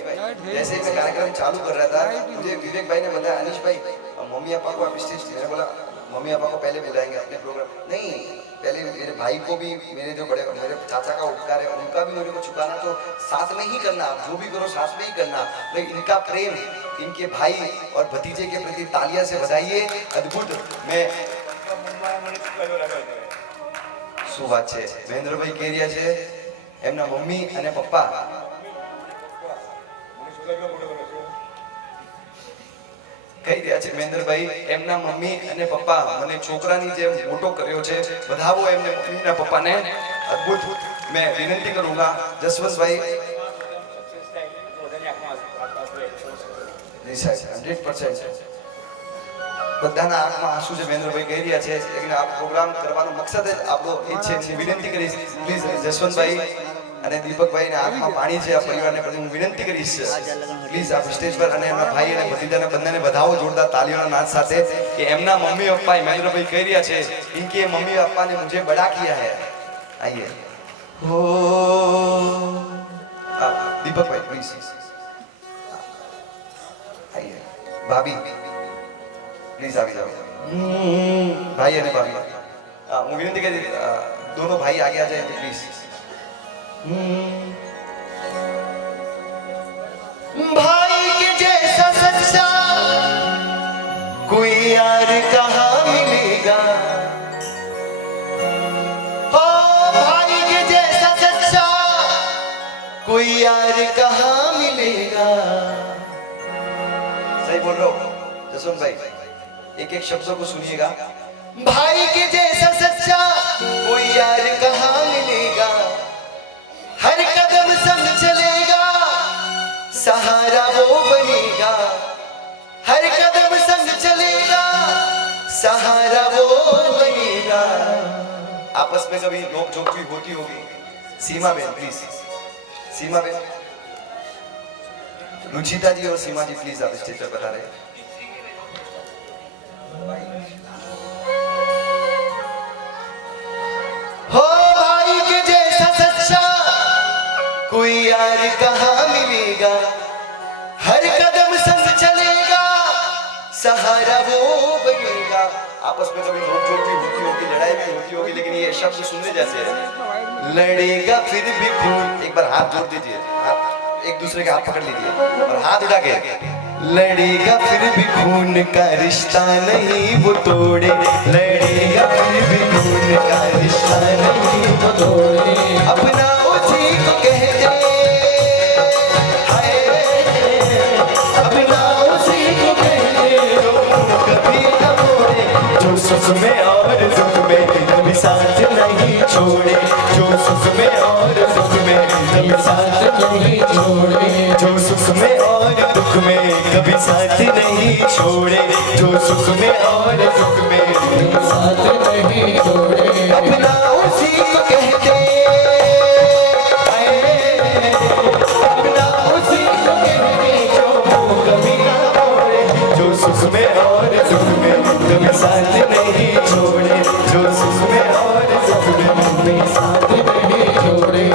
जैसे ही मैं कार्यक्रम चालू कर रहा था मुझे विवेक भाई ने बताया, अनिश भाई मम्मी पापा को आप स्टेज, मैंने बोला मम्मी पापा को पहले बुलाएंगे अपने प्रोग्राम, नहीं पहले मेरे भाई को भी, मेरे जो बड़े मेरे चाचा का उपकार है उनका भी मेरे को चुकाना, तो साथ में ही करना, आप जो भी करो साथ में ही करना। लेकिन इनका प्रेम, इनके भाई और भतीजे के प्रति तालियां से बधाइए, अद्भुत। मैं શું વાત છે, મહેન્દ્રભાઈ કેરિયા છે, એમના મમ્મી અને પપ્પા કહી રહ્યા છે, મહેન્દ્રભાઈ એમના મમ્મી અને પપ્પા મને છોકરાની જેમ મોટો કર્યો છે, વધાવો એમને મમ્મીના પપ્પાને, અદ્ભુત। मैं विनती करूंगा जसवंतભાઈ, જી સાહેબ 100% બધાના આંખમાં આંસુ છે, મહેન્દ્રભાઈ કહી રહ્યા છે, લેकिन આ પ્રોગ્રામ કરવાનો મકસદ જ આપણો એ છે। હું વિનંતી કરીશ પ્લીઝ જસવંતભાઈ અને દીપકભાઈને આંખમાં પાણી છે, આ પરિવારને પ્રતિ હું વિનંતી કરીશ પ્લીઝ આપ સ્ટેજ પર, અને એમના ભાઈ અને ભતીજાને બંનેને વધાવો જોરદાર તાલીઓના નાદ સાથે કે એમના મમ્મી પપ્પાએ, મહેન્દ્રભાઈ કહી રહ્યા છે, इनके मम्मी पापा ने मुझे बड़ा किया है। आइए हो दीपक भाई प्लीज आइए, भाभी प्लीज आगे जाओ, भाई અને ભાભી હું વિનંતી કરી दोनों भाई आगे आ जाए प्लीज। भाई के जैसा सच्चा कोई यार कहाँ मिलेगा, ओ भाई के जैसा सच्चा कोई यार कहाँ मिलेगा। सही बोल रहे हो जसवंत भाई, एक एक शब्दों को सुनिएगा। भाई के जैसा सच्चा कोई यार कहाँ मिलेगा, हर कदम संग चलेगा सहारा वो बनेगा, हर कदम संग चलेगा सहारा वो बनेगा। आपस में कभी नोक झोंक भी होती होगी। सीमा बहन प्लीज, सीमा बहन, रुचिता जी और सीमा जी प्लीज आप स्टेज पर बता रहे हैं। हो भाई के जैसा सच्चा कोई यार कहाँ मिलेगा, हर कदम संग चलेगा सहारा वो बनेगा। आपस में कभी नोक झोंक भी होती होगी, लड़ाई भी होती होगी, लेकिन ये शब्द सुनने जैसे है। लड़ेगा फिर भी खून, एक बार हाथ जोड़ दीजिए, हाथ एक दूसरे के हाथ पकड़ लीजिए और हाथ उठा के लड़ेगा फिर भी खून का रिश्ता नहीं वो तोड़े, लड़ेगा फिर भी खून का रिश्ता नहीं वो तोड़े। अपना उसी को कह दे, हाय अपना उसी को कह दे, कभी न मोड़े, जो सुख में और दुख में कभी साथ नहीं छोड़े, जो सुख में और दुख में कभी साथ नहीं छोड़े, जो सुख में और दुख में कभी साथ नहीं छोड़े, जो सुख में और दुख में कभी साथ नहीं छोड़े। अपना उसी को कह दे, अपना उसी को कह दे, जो कभी ना मोड़े, जो सुख में और दुख में कभी साथ नहीं छोड़े, जो सुख में और दुख में कभी साथ नहीं छोड़े।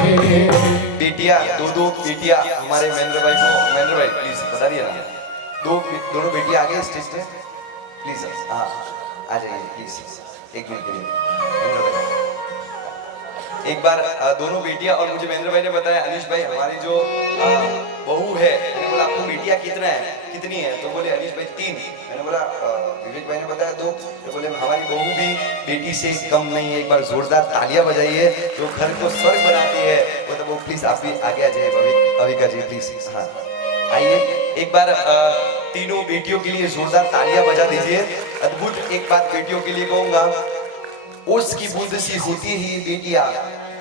बेटियां, दो बेटियां हमारे महेंद्र भाई प्लीज बता दिए ना, दोनों बेटियां आगे स्टेज पे प्लीज। हाँ आ जाइए प्लीज, एक मिनट के लिए महेंद्र भाई। एक बार दोनों बेटियां, और मुझे महेंद्र भाई ने बताया अनिश भाई हमारी जो बहू है, मैंने बोला आपको बेटियां कितनी है, तो बोले अनिश भाई 3। मैंने बोला विवेक भाई ने बताया 2, तो बोले हमारी बहू भी बेटी से कम नहीं है। एक बार जोरदार तालियां बजाइए, जो घर को स्वर्ग बनाती है वो प्लीज आप भी आगे आ जाइए अविका जी प्लीज। हाँ आइए, एक बार तीनों बेटियों के लिए जोरदार तालियां बजा दीजिए। अद्भुत एक बात बेटियों के लिए कहूंगा, ओस की बूंद सी होती है ये बेटियां,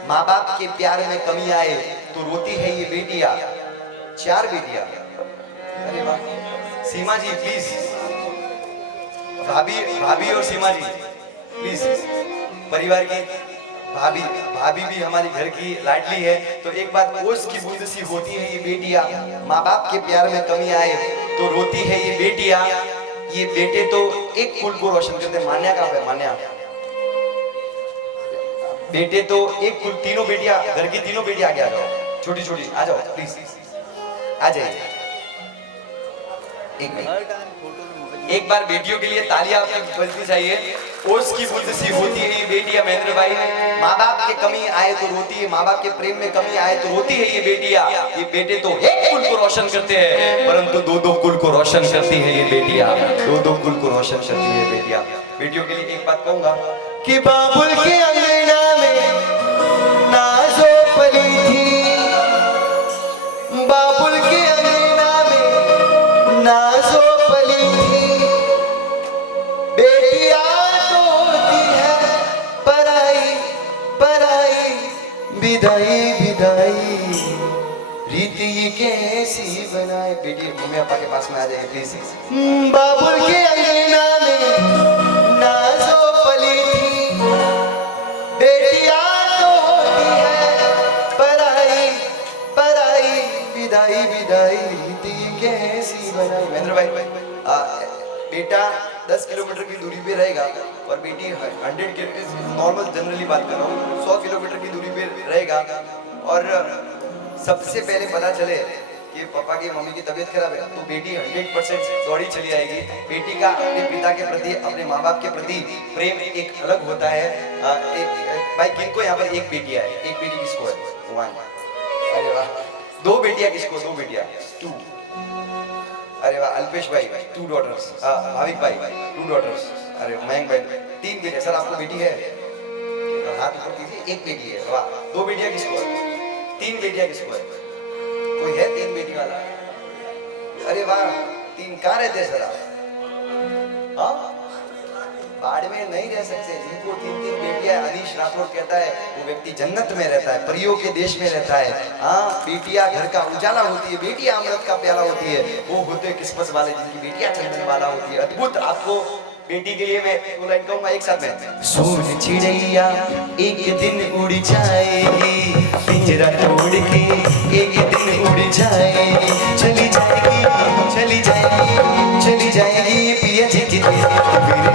माँ बाप के प्यार में कमी आए तो रोती है ये बेटियां। 4 बेटियां, अरे वाह। सीमा जी प्लीज, भाभी और सीमा जी प्लीज, परिवार की भाभी भी हमारी घर की लाडली है। तो एक बात, ओस की बूंद सी होती है ये बेटियां, माँ बाप के प्यार में कमी आए तो रोती है ये बेटियां। ये बेटे तो एक कुल को रोशन करते। मान्या कहाँ पे? मान्या बेटे तो एक कुल, तीनों बेटियां, घर की तीनों बेटियां आगे आ जाओ, छोटी छोटी आ जाओ प्लीज, आ जाइए। एक बार बेटियों के लिए तालियां बजनी चाहिए। ओस की बूंद सी होती है ये बेटियां, महेंद्र भाई, माँ बाप के कमी आए तो रोती है, माँ बाप के प्रेम में कमी आए तो रोती है ये बेटियां। ये बेटे तो एक कुल को रोशन करते हैं, परंतु 2 कुल को रोशन करती है ये बेटियां, 2 कुल को रोशन करती है बेटियां। बेटियों के लिए एक बात कहूंगा कि बाबुल के अंगना में नाजो पली थी, बाबुल के अंगना में नाजो पली थी, बेटियां तो होती है पराई पराई, विदाई विदाई रीति ये कैसी बनाए। बेटी मम्मी पापा के पास में आ जाइए प्लीज। बाबुल के अंगना में नाजो पली थी, बेटियां तो होती है पराई पराई, विदाई विदाई रीति कैसी बनाई। महेंद्र भाई, बेटा 10 किलोमीटर की दूरी पे रहेगा और बेटी 100 किलोमीटर, नॉर्मल जनरली बात कर रहा हूँ, 100 किलोमीटर की दूरी पे रहेगा। और सबसे पहले पता चले कि पापा की मम्मी की तबीयत खराब है तो बेटी 100% दौड़ी चली आएगी। बेटी का अपने पिता के प्रति, अपने माँ बाप के प्रति प्रेम एक अलग होता है। भाई किनको यहाँ पर एक बेटी है? एक बेटी किसको है? 1। अरे वाह। 2 बेटियां किसको? 2 बेटियां 2। अरे वाह। अल्पेश भाई 2 डॉटर्स, भाविक भाई 2 डॉटर्स। अरे मयंक भाई 3 बेटे। सर आपको बेटी है? हाथ ऊपर कीजिए। 1 बेटी है। वाह। 2 बेटियां किसको है? 3 बेटियां किसको है? कोई है 3 बेटी वाला? अरे वाह। 3 कहाँ रहते हैं सर आप? हाँ, बाड़मेर नहीं रह सकते। जिनको 3 बेटियां, अनीश राठौर कहता है वो व्यक्ति जन्नत में रहता है, परियों के देश में रहता है। हाँ, बेटियां घर का उजाला होती है, बेटियां अमृत का प्याला होती है। वो होते किस्मत वाले जिनकी बेटियां चंदन वाला होती है। अद्भुत। आपको बेटी के लिए मैं 2 लाइन कहूंगा एक साथ में। सोन चिड़ैया एक दिन उड़ जाएगी, पिंजरा तोड़ के एक दिन उड़ जाएगी, चली जाएगी चली जाएगी चली जाएगी, पिया जी की फिर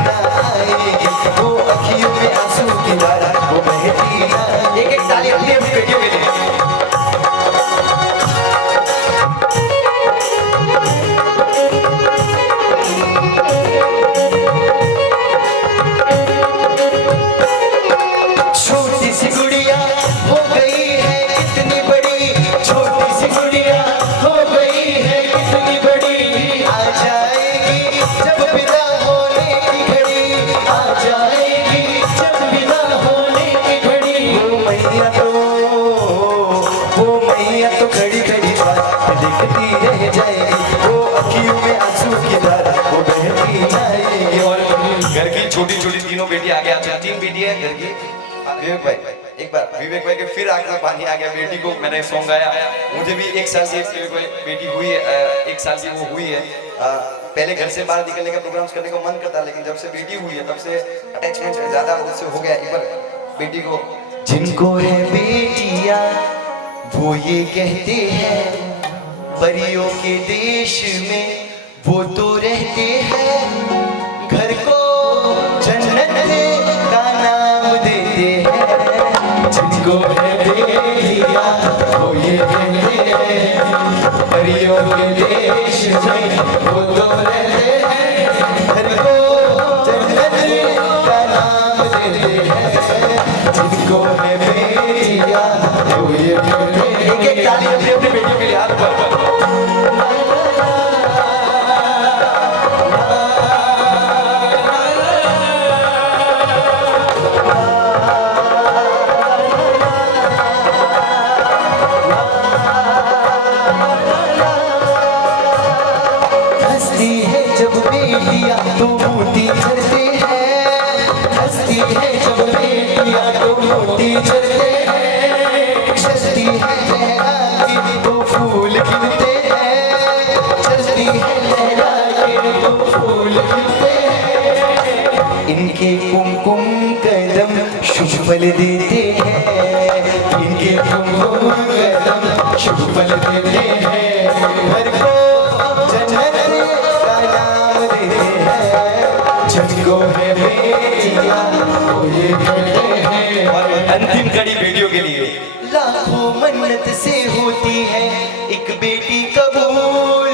ना आएगी, वो अखियों में आंसू की धारा वो बहती ना। एक ताली अपनी अपनी बेटियों के लिए। छोटी सी गुड़िया हो गई है कितनी बड़ी, छोटी सी गुड़िया हो गई है कितनी बड़ी, बेटी आगे आ चुकी, 3 बेटी है घर की। विवेक भाई, एक बार विवेक भाई के फिर आंख में पानी आ गया। बेटी को मैंने सॉन्ग गाया, मुझे भी 1 साल से विवेक भाई बेटी हुई है, 1 साल की वो हुई है। पहले घर से बाहर निकलने का प्रोग्राम्स करने को मन करता, लेकिन जब से बेटी हुई है तब से अटैचमेंट ज्यादा उससे हो गया। एक बार बेटी को। जिनको है बेटियां वो ये कहते हैं, परियों के देश में वो तो रहते हैं, घर को जन्नत का नाम देते हैं। जिनको है बेटियां वो ये कहते हैं, परियों के देश में वो तो रहते हैं, घर को जन्नत का नाम देते हैं। जिनको है बेटियां वो ये कहते हैं। एक ताली अपनी अपनी बेटियों के लिए हाथ पर। हंसती है जब बेटियां तो मोती झरते हैं, हंसती है जब बेटियां तो मोती झरते हैं, चलती है लहरा के तो फूल खिलते हैं, चलती है लहरा के तो फूल खिलते हैं। इनके कुमकुम कदम शुभ फल देते हैं, इनके कुमकुम कदम शुभ फल देते हैं, घर को जन्नत का नाम देते हैं। जिनको है बेटियां वो ये कहते हैं। और अंतिम कड़ी बेटियों के लिए। लाखों मन्नत से होती है एक बेटी कबूल,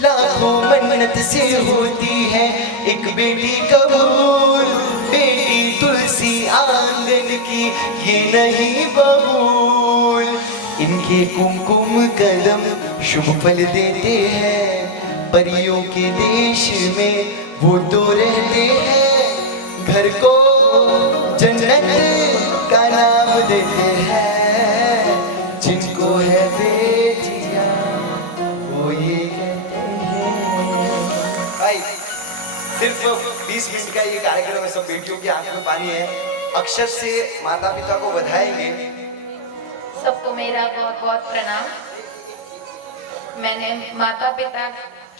लाखों मन्नत से होती है एक बेटी कबूल, बेटी तुलसी आंगन की ये नहीं बबूल। इनके कुमकुम कदम शुभ फल देते हैं, परियों के देश में वो तो रहते हैं, घर को जन्नत का नाम देते हैं। जिनको है बेटियां वो ये कहते हैं। भाई सिर्फ 20 मिनट का ये कार्यक्रम है, सब बेटियों की आंख में पानी है। अक्षर से माता पिता को बधाएंगे। सबको मेरा बहुत बहुत प्रणाम। मैंने माता पिता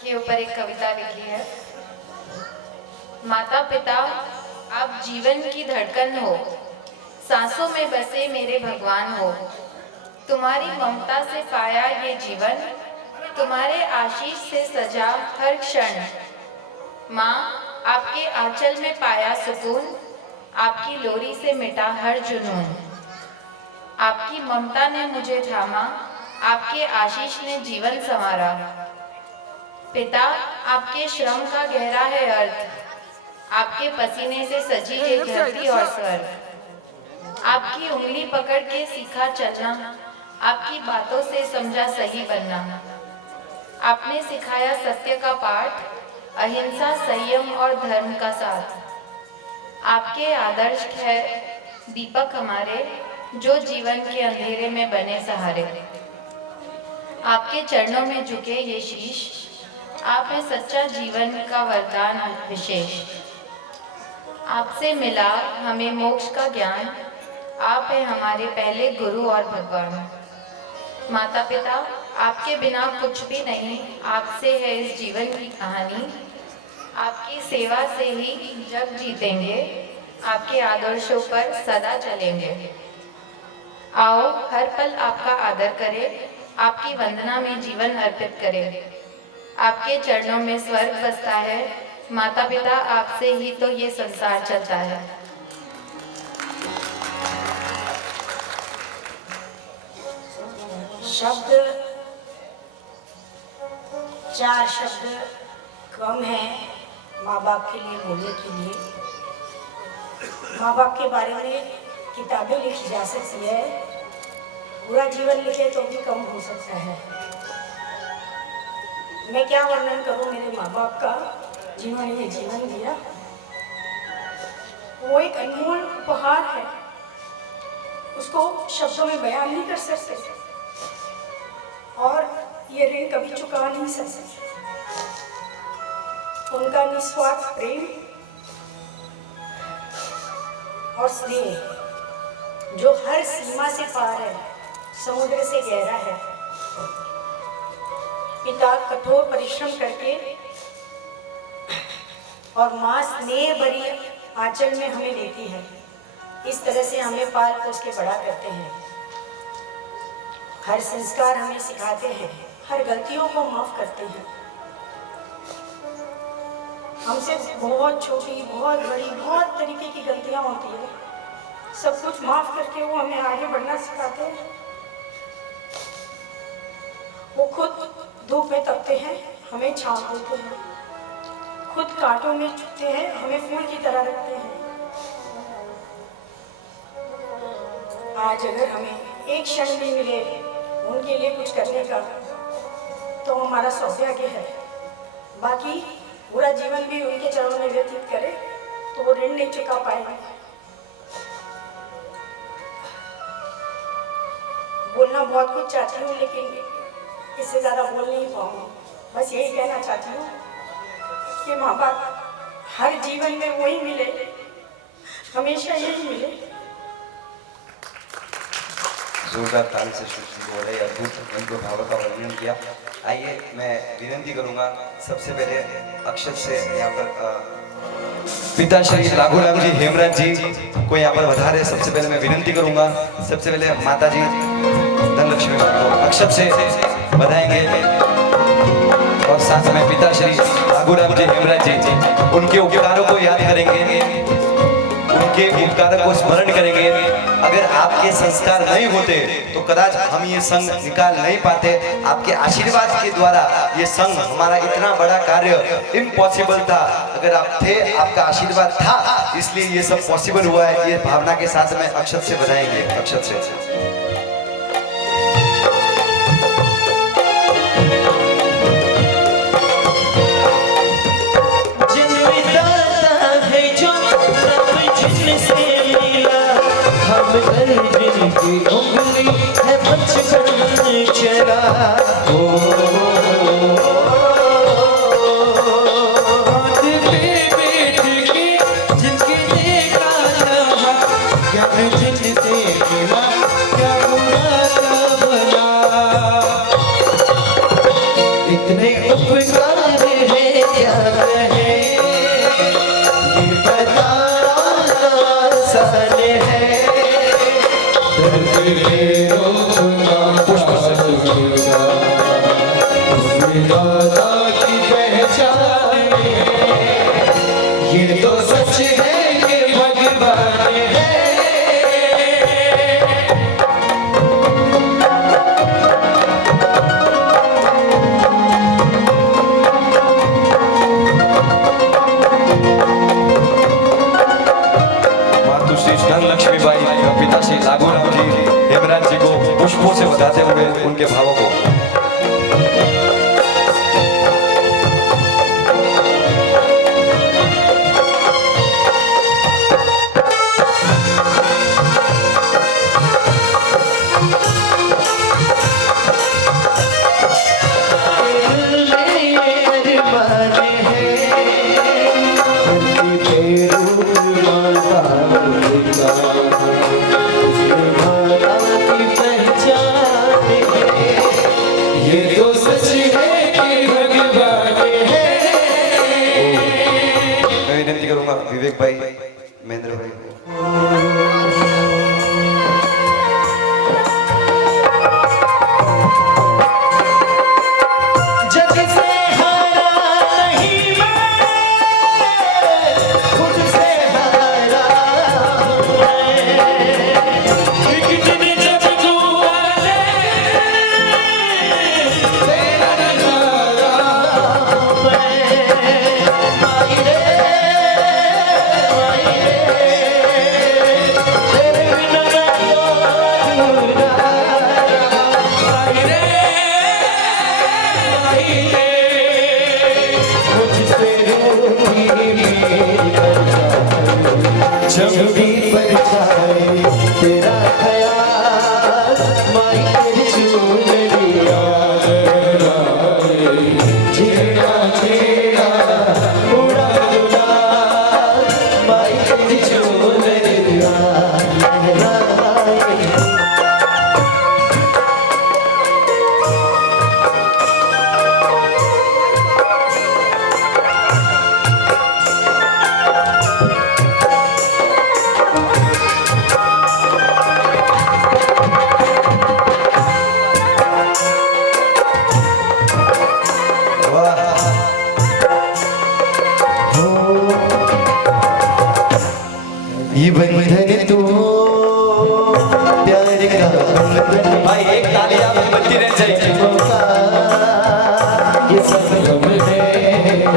के ऊपर एक कविता लिखी है। माता पिता आप जीवन की धड़कन हो, सांसों में बसे मेरे भगवान हो, तुम्हारी ममता से पाया ये जीवन, तुम्हारे आशीष से सजा हर क्षण। माँ आपके आंचल में पाया सुकून, आपकी लोरी से मिटा हर जुनून। आपकी ममता ने मुझे थामा, आपके आशीष ने जीवन संवारा। पिता आपके श्रम का गहरा है अर्थ, आपके पसीने से सजी है धरती और स्वर्ग। आपकी उंगली पकड़ के सीखा चलना, आपकी बातों से समझा सही बनना। आपने सिखाया सत्य का पाठ, अहिंसा संयम और धर्म का साथ। आपके आदर्श है दीपक हमारे, जो जीवन के अंधेरे में बने सहारे। आपके चरणों में झुके ये शीश, आप है सच्चा जीवन का वरदान विशेष। आपसे मिला हमें मोक्ष का ज्ञान, आप है हमारे पहले गुरु और भगवान। माता पिता आपके बिना कुछ भी नहीं, आपसे है इस जीवन की कहानी। आपकी सेवा से ही जग जीतेंगे, आपके आदर्शों पर सदा चलेंगे। आओ हर पल आपका आदर करें, आपकी वंदना में जीवन अर्पित करें। आपके चरणों में स्वर्ग बसता है, माता पिता आपसे ही तो ये संसार चलता है। शब्द 4 शब्द कम है माँ बाप के लिए बोलने के लिए। माँ बाप के बारे में किताबें लिखी जा सकती है, पूरा जीवन लिखे तो भी कम हो सकता है। मैं क्या वर्णन करूं मेरे माँ बाप का, जिन्होंने ये जीवन दिया। वो एक अनमोल उपहार है, उसको शब्दों में बयान नहीं कर सकते और ये ऋण कभी चुका नहीं सकते। उनका निस्वार्थ प्रेम और स्नेह जो हर सीमा से पार है, समुद्र से गहरा है। पिता कठोर परिश्रम करके और माँ स्नेह भरी आंचल में हमें लेती है। इस तरह से हमें पाल पोस के बड़ा करते हैं। हर संस्कार हमें सिखाते हैं, हर गलतियों को माफ करते हैं। हमसे बहुत छोटी, बहुत बड़ी, बहुत तरीके की गलतियां होती है, सब कुछ माफ करके वो हमें आगे बढ़ना सिखाते हैं। वो खुद धूप में तपते हैं, हमें छांव देते हैं। खुद कांटों में चुभते हैं, हमें फूल की तरह रखते हैं। आज अगर हमें एक क्षण भी मिले उनके लिए कुछ करने का, तो हमारा सौभाग्य है। बाकी पूरा जीवन भी उनके चरणों में व्यतीत करे तो वो ऋण नहीं चुका पाएंगे। बोलना बहुत कुछ चाहती हूँ, लेकिन इससे ज़्यादा बोल नहीं पाऊंगी। बस यही कहना चाहती हूँ कि माँ बाप हर जीवन में वही मिले, हमेशा यही मिले। जोरदार ताल से शुरू हो रही अद्भुत उनको भावों का वर्णन किया। आइए मैं विनती करूंगा सबसे पहले अक्षत से यहाँ पर पिता श्री लागूराम जी हेमराज जी को यहाँ पर વધારે। सबसे पहले मैं विनती करूंगा, सबसे पहले माता जी धनलक्ष्मी को अक्षत से बधाएंगे और साथ में पिता श्री लागूराम जी हेमराज जी उनके उपकारों को याद करेंगे, उनके उपकारों को स्मरण करेंगे। अगर आपके संस्कार नहीं होते तो कदाच हम ये संघ निकाल नहीं पाते। आपके आशीर्वाद के द्वारा ये संघ, हमारा इतना बड़ा कार्य इम्पॉसिबल था। अगर आप थे, आपका आशीर्वाद था, इसलिए ये सब पॉसिबल हुआ है। ये भावना के साथ में अक्षत से बधाएंगे। अक्षत से जिनकी उंगली है बचपन चला बैठ के जिनकी देखा क्या जिनसे मिला क्या बुरा क्या भला। इतने उपकार है क्या कहे, ये बताना आसान है। ये तो सच है कि भगवान है। मातु श्री धनलक्ष्मी बाई और पिता श्री लागूराम जी हेमराज जी को पुष्पों से बधाते हुए उनके भावों को। विनती करूंगा विवेक भाई, महेंद्र भाई को।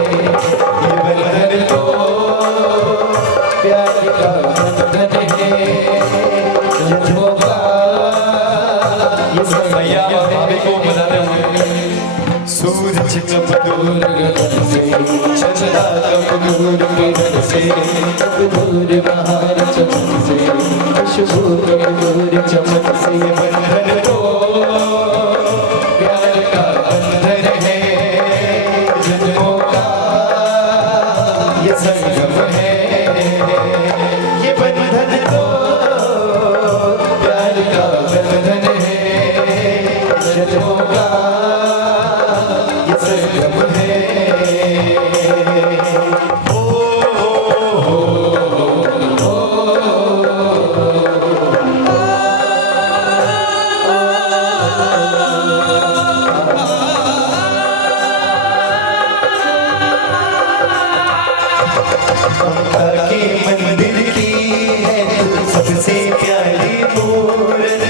ये बंधन तो प्यार का बंधन है जन्मों का। ये सब भैया और भाभी को बताते हुए सूरज कब दूर गगन से, चंदा कब दूर किरण से, कब दूर बहार चमन से, खुशबू कब दूर चमन से। ये बंधन तो प्यार का बंधन है जन्मों का, ये संगम है। ये बंधन तो प्यार का बंधन है जन्मों का, ये संगम है। के मंदिर की है तू सबसे प्यारी मूरत।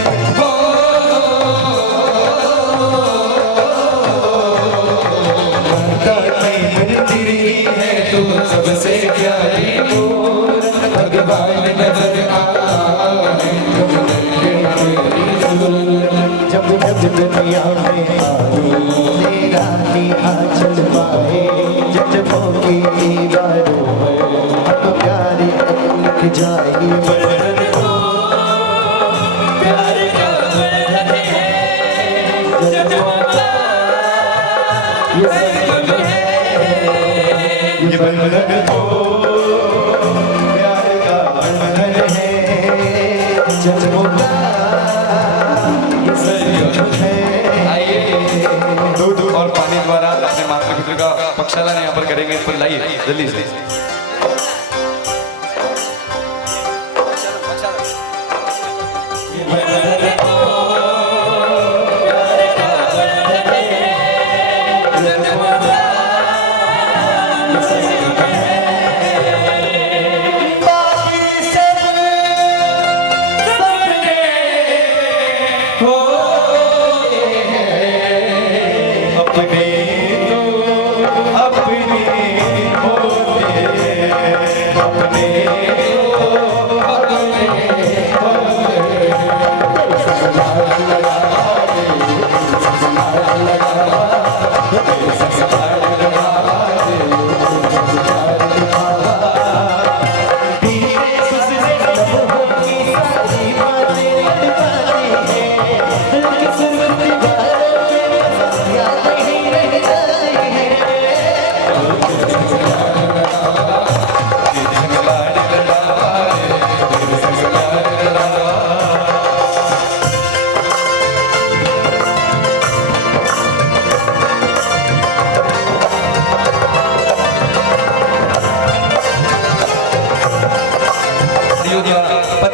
माता के मंदिर की है तू सबसे प्यारी मूरत। भगवान नजर आए जब जब दुनिया में आए तेरा आंचल पाए, जज्बों की दीवारों प्यारी लिख जाए। बंधन तो प्यार का बंधन है जन्मों का, ये संगम है। ये बंधन तो प्यार का बंधन है जन्मों का, ये संगम है। आइए दूध और पानी द्वारा अपने माता पिता का पक्षालन यहाँ पर करेंगे। इस पर लाइए जल्दी से।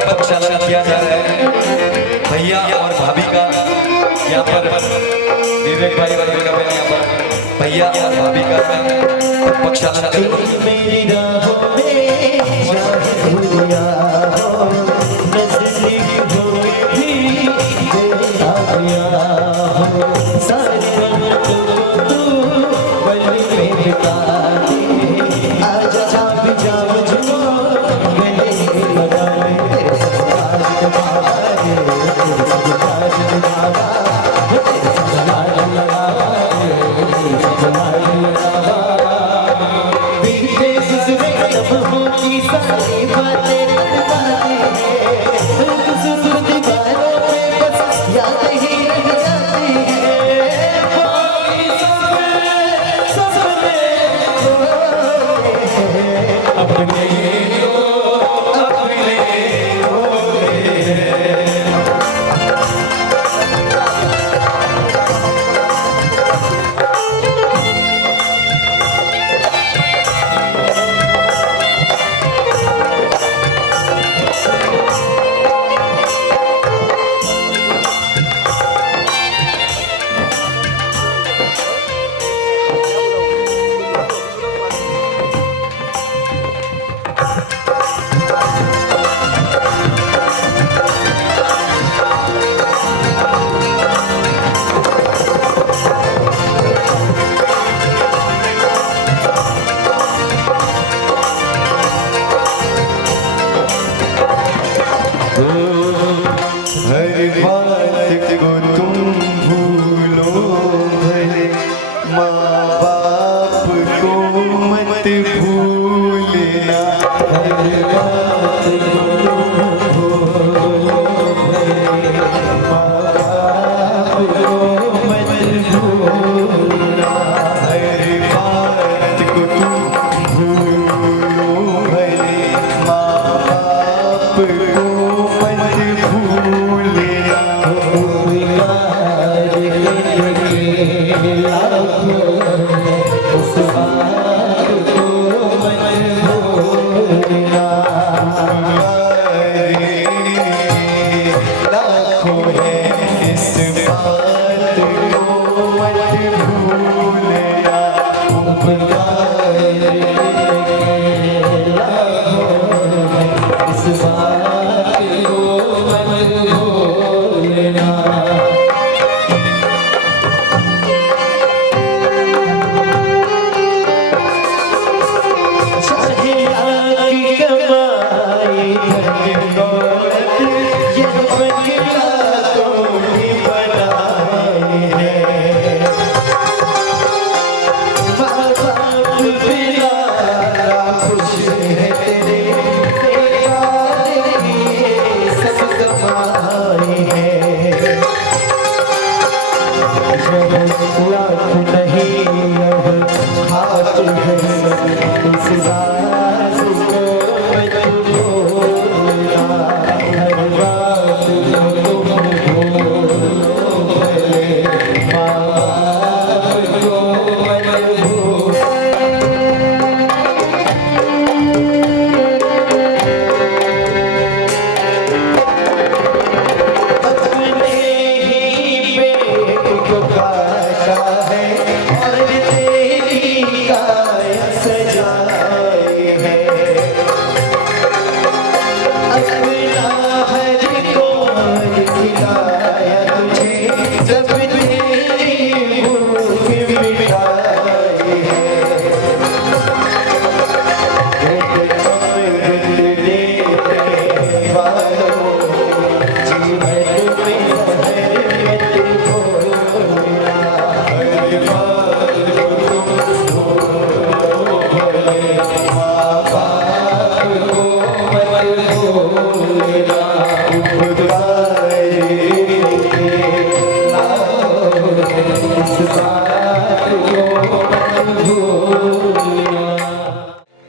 पक्षालन किया जा रहा है भैया और भाभी का। यहाँ पर विवेक भाई और दुर्गा बहन यहाँ पर भैया और भाभी का पक्षालन। मेरी राहों में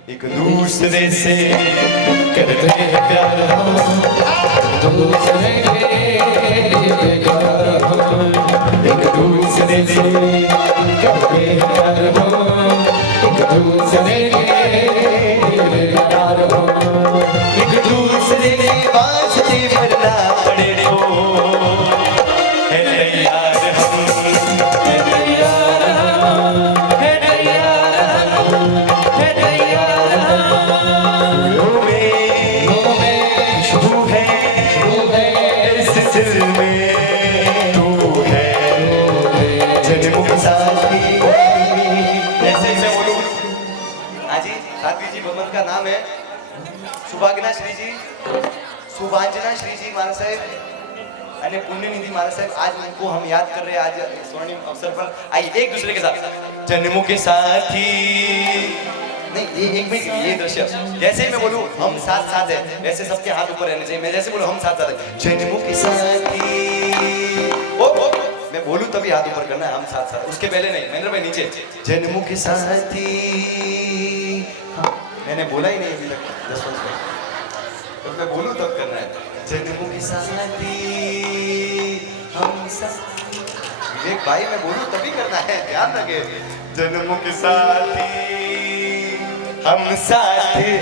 एक दूसरे से करते हैं प्यार हम, दूसरे के बेकार हम, एक दूसरे से करते हैं प्यार हम, एक दूसरे के बेकार हम, एक दूसरे के वास्ते मरना पड़े हो, है तैयार हम, है तैयार हम, है तैयार हम, है तैयार हम। खुशबू है इस दिल में, तू है जन्म के साथी। ऐसे ही मैं बोलूं, हाँ जी, साथी जी भगवान का नाम है सुभागना श्री जी, सुभांजना श्री जी महाराज साहेब અને પુણ્યનિધિ महाराज साहब, आज उनको हम याद कर रहे हैं आज स्वर्णिम अवसर पर। आइए एक दूसरे के साथ, जन्मों के साथी। नहीं, ये एक मिनट, ये दृश्य जैसे ही मैं बोलूं हम साथ साथ है, वैसे सबके हाथ ऊपर रहने चाहिए। मैं जैसे बोलूं हम साथ साथ है, जन्मों के साथी। ओ मैं बोलूं तभी हाथ ऊपर करना है, हम साथ साथ, उसके पहले नहीं। महेंद्र भाई नीचे, जन्मों के साथी। हाँ, मैंने बोला ही नहीं अभी तक 10 मिनट, तो मैं बोलूं तब करना है, जन्मों के साथी हम साथ। विवेक भाई मैं बोलूं तभी करना है, ध्यान रखे, जन्मों के साथी हम साथ हैं।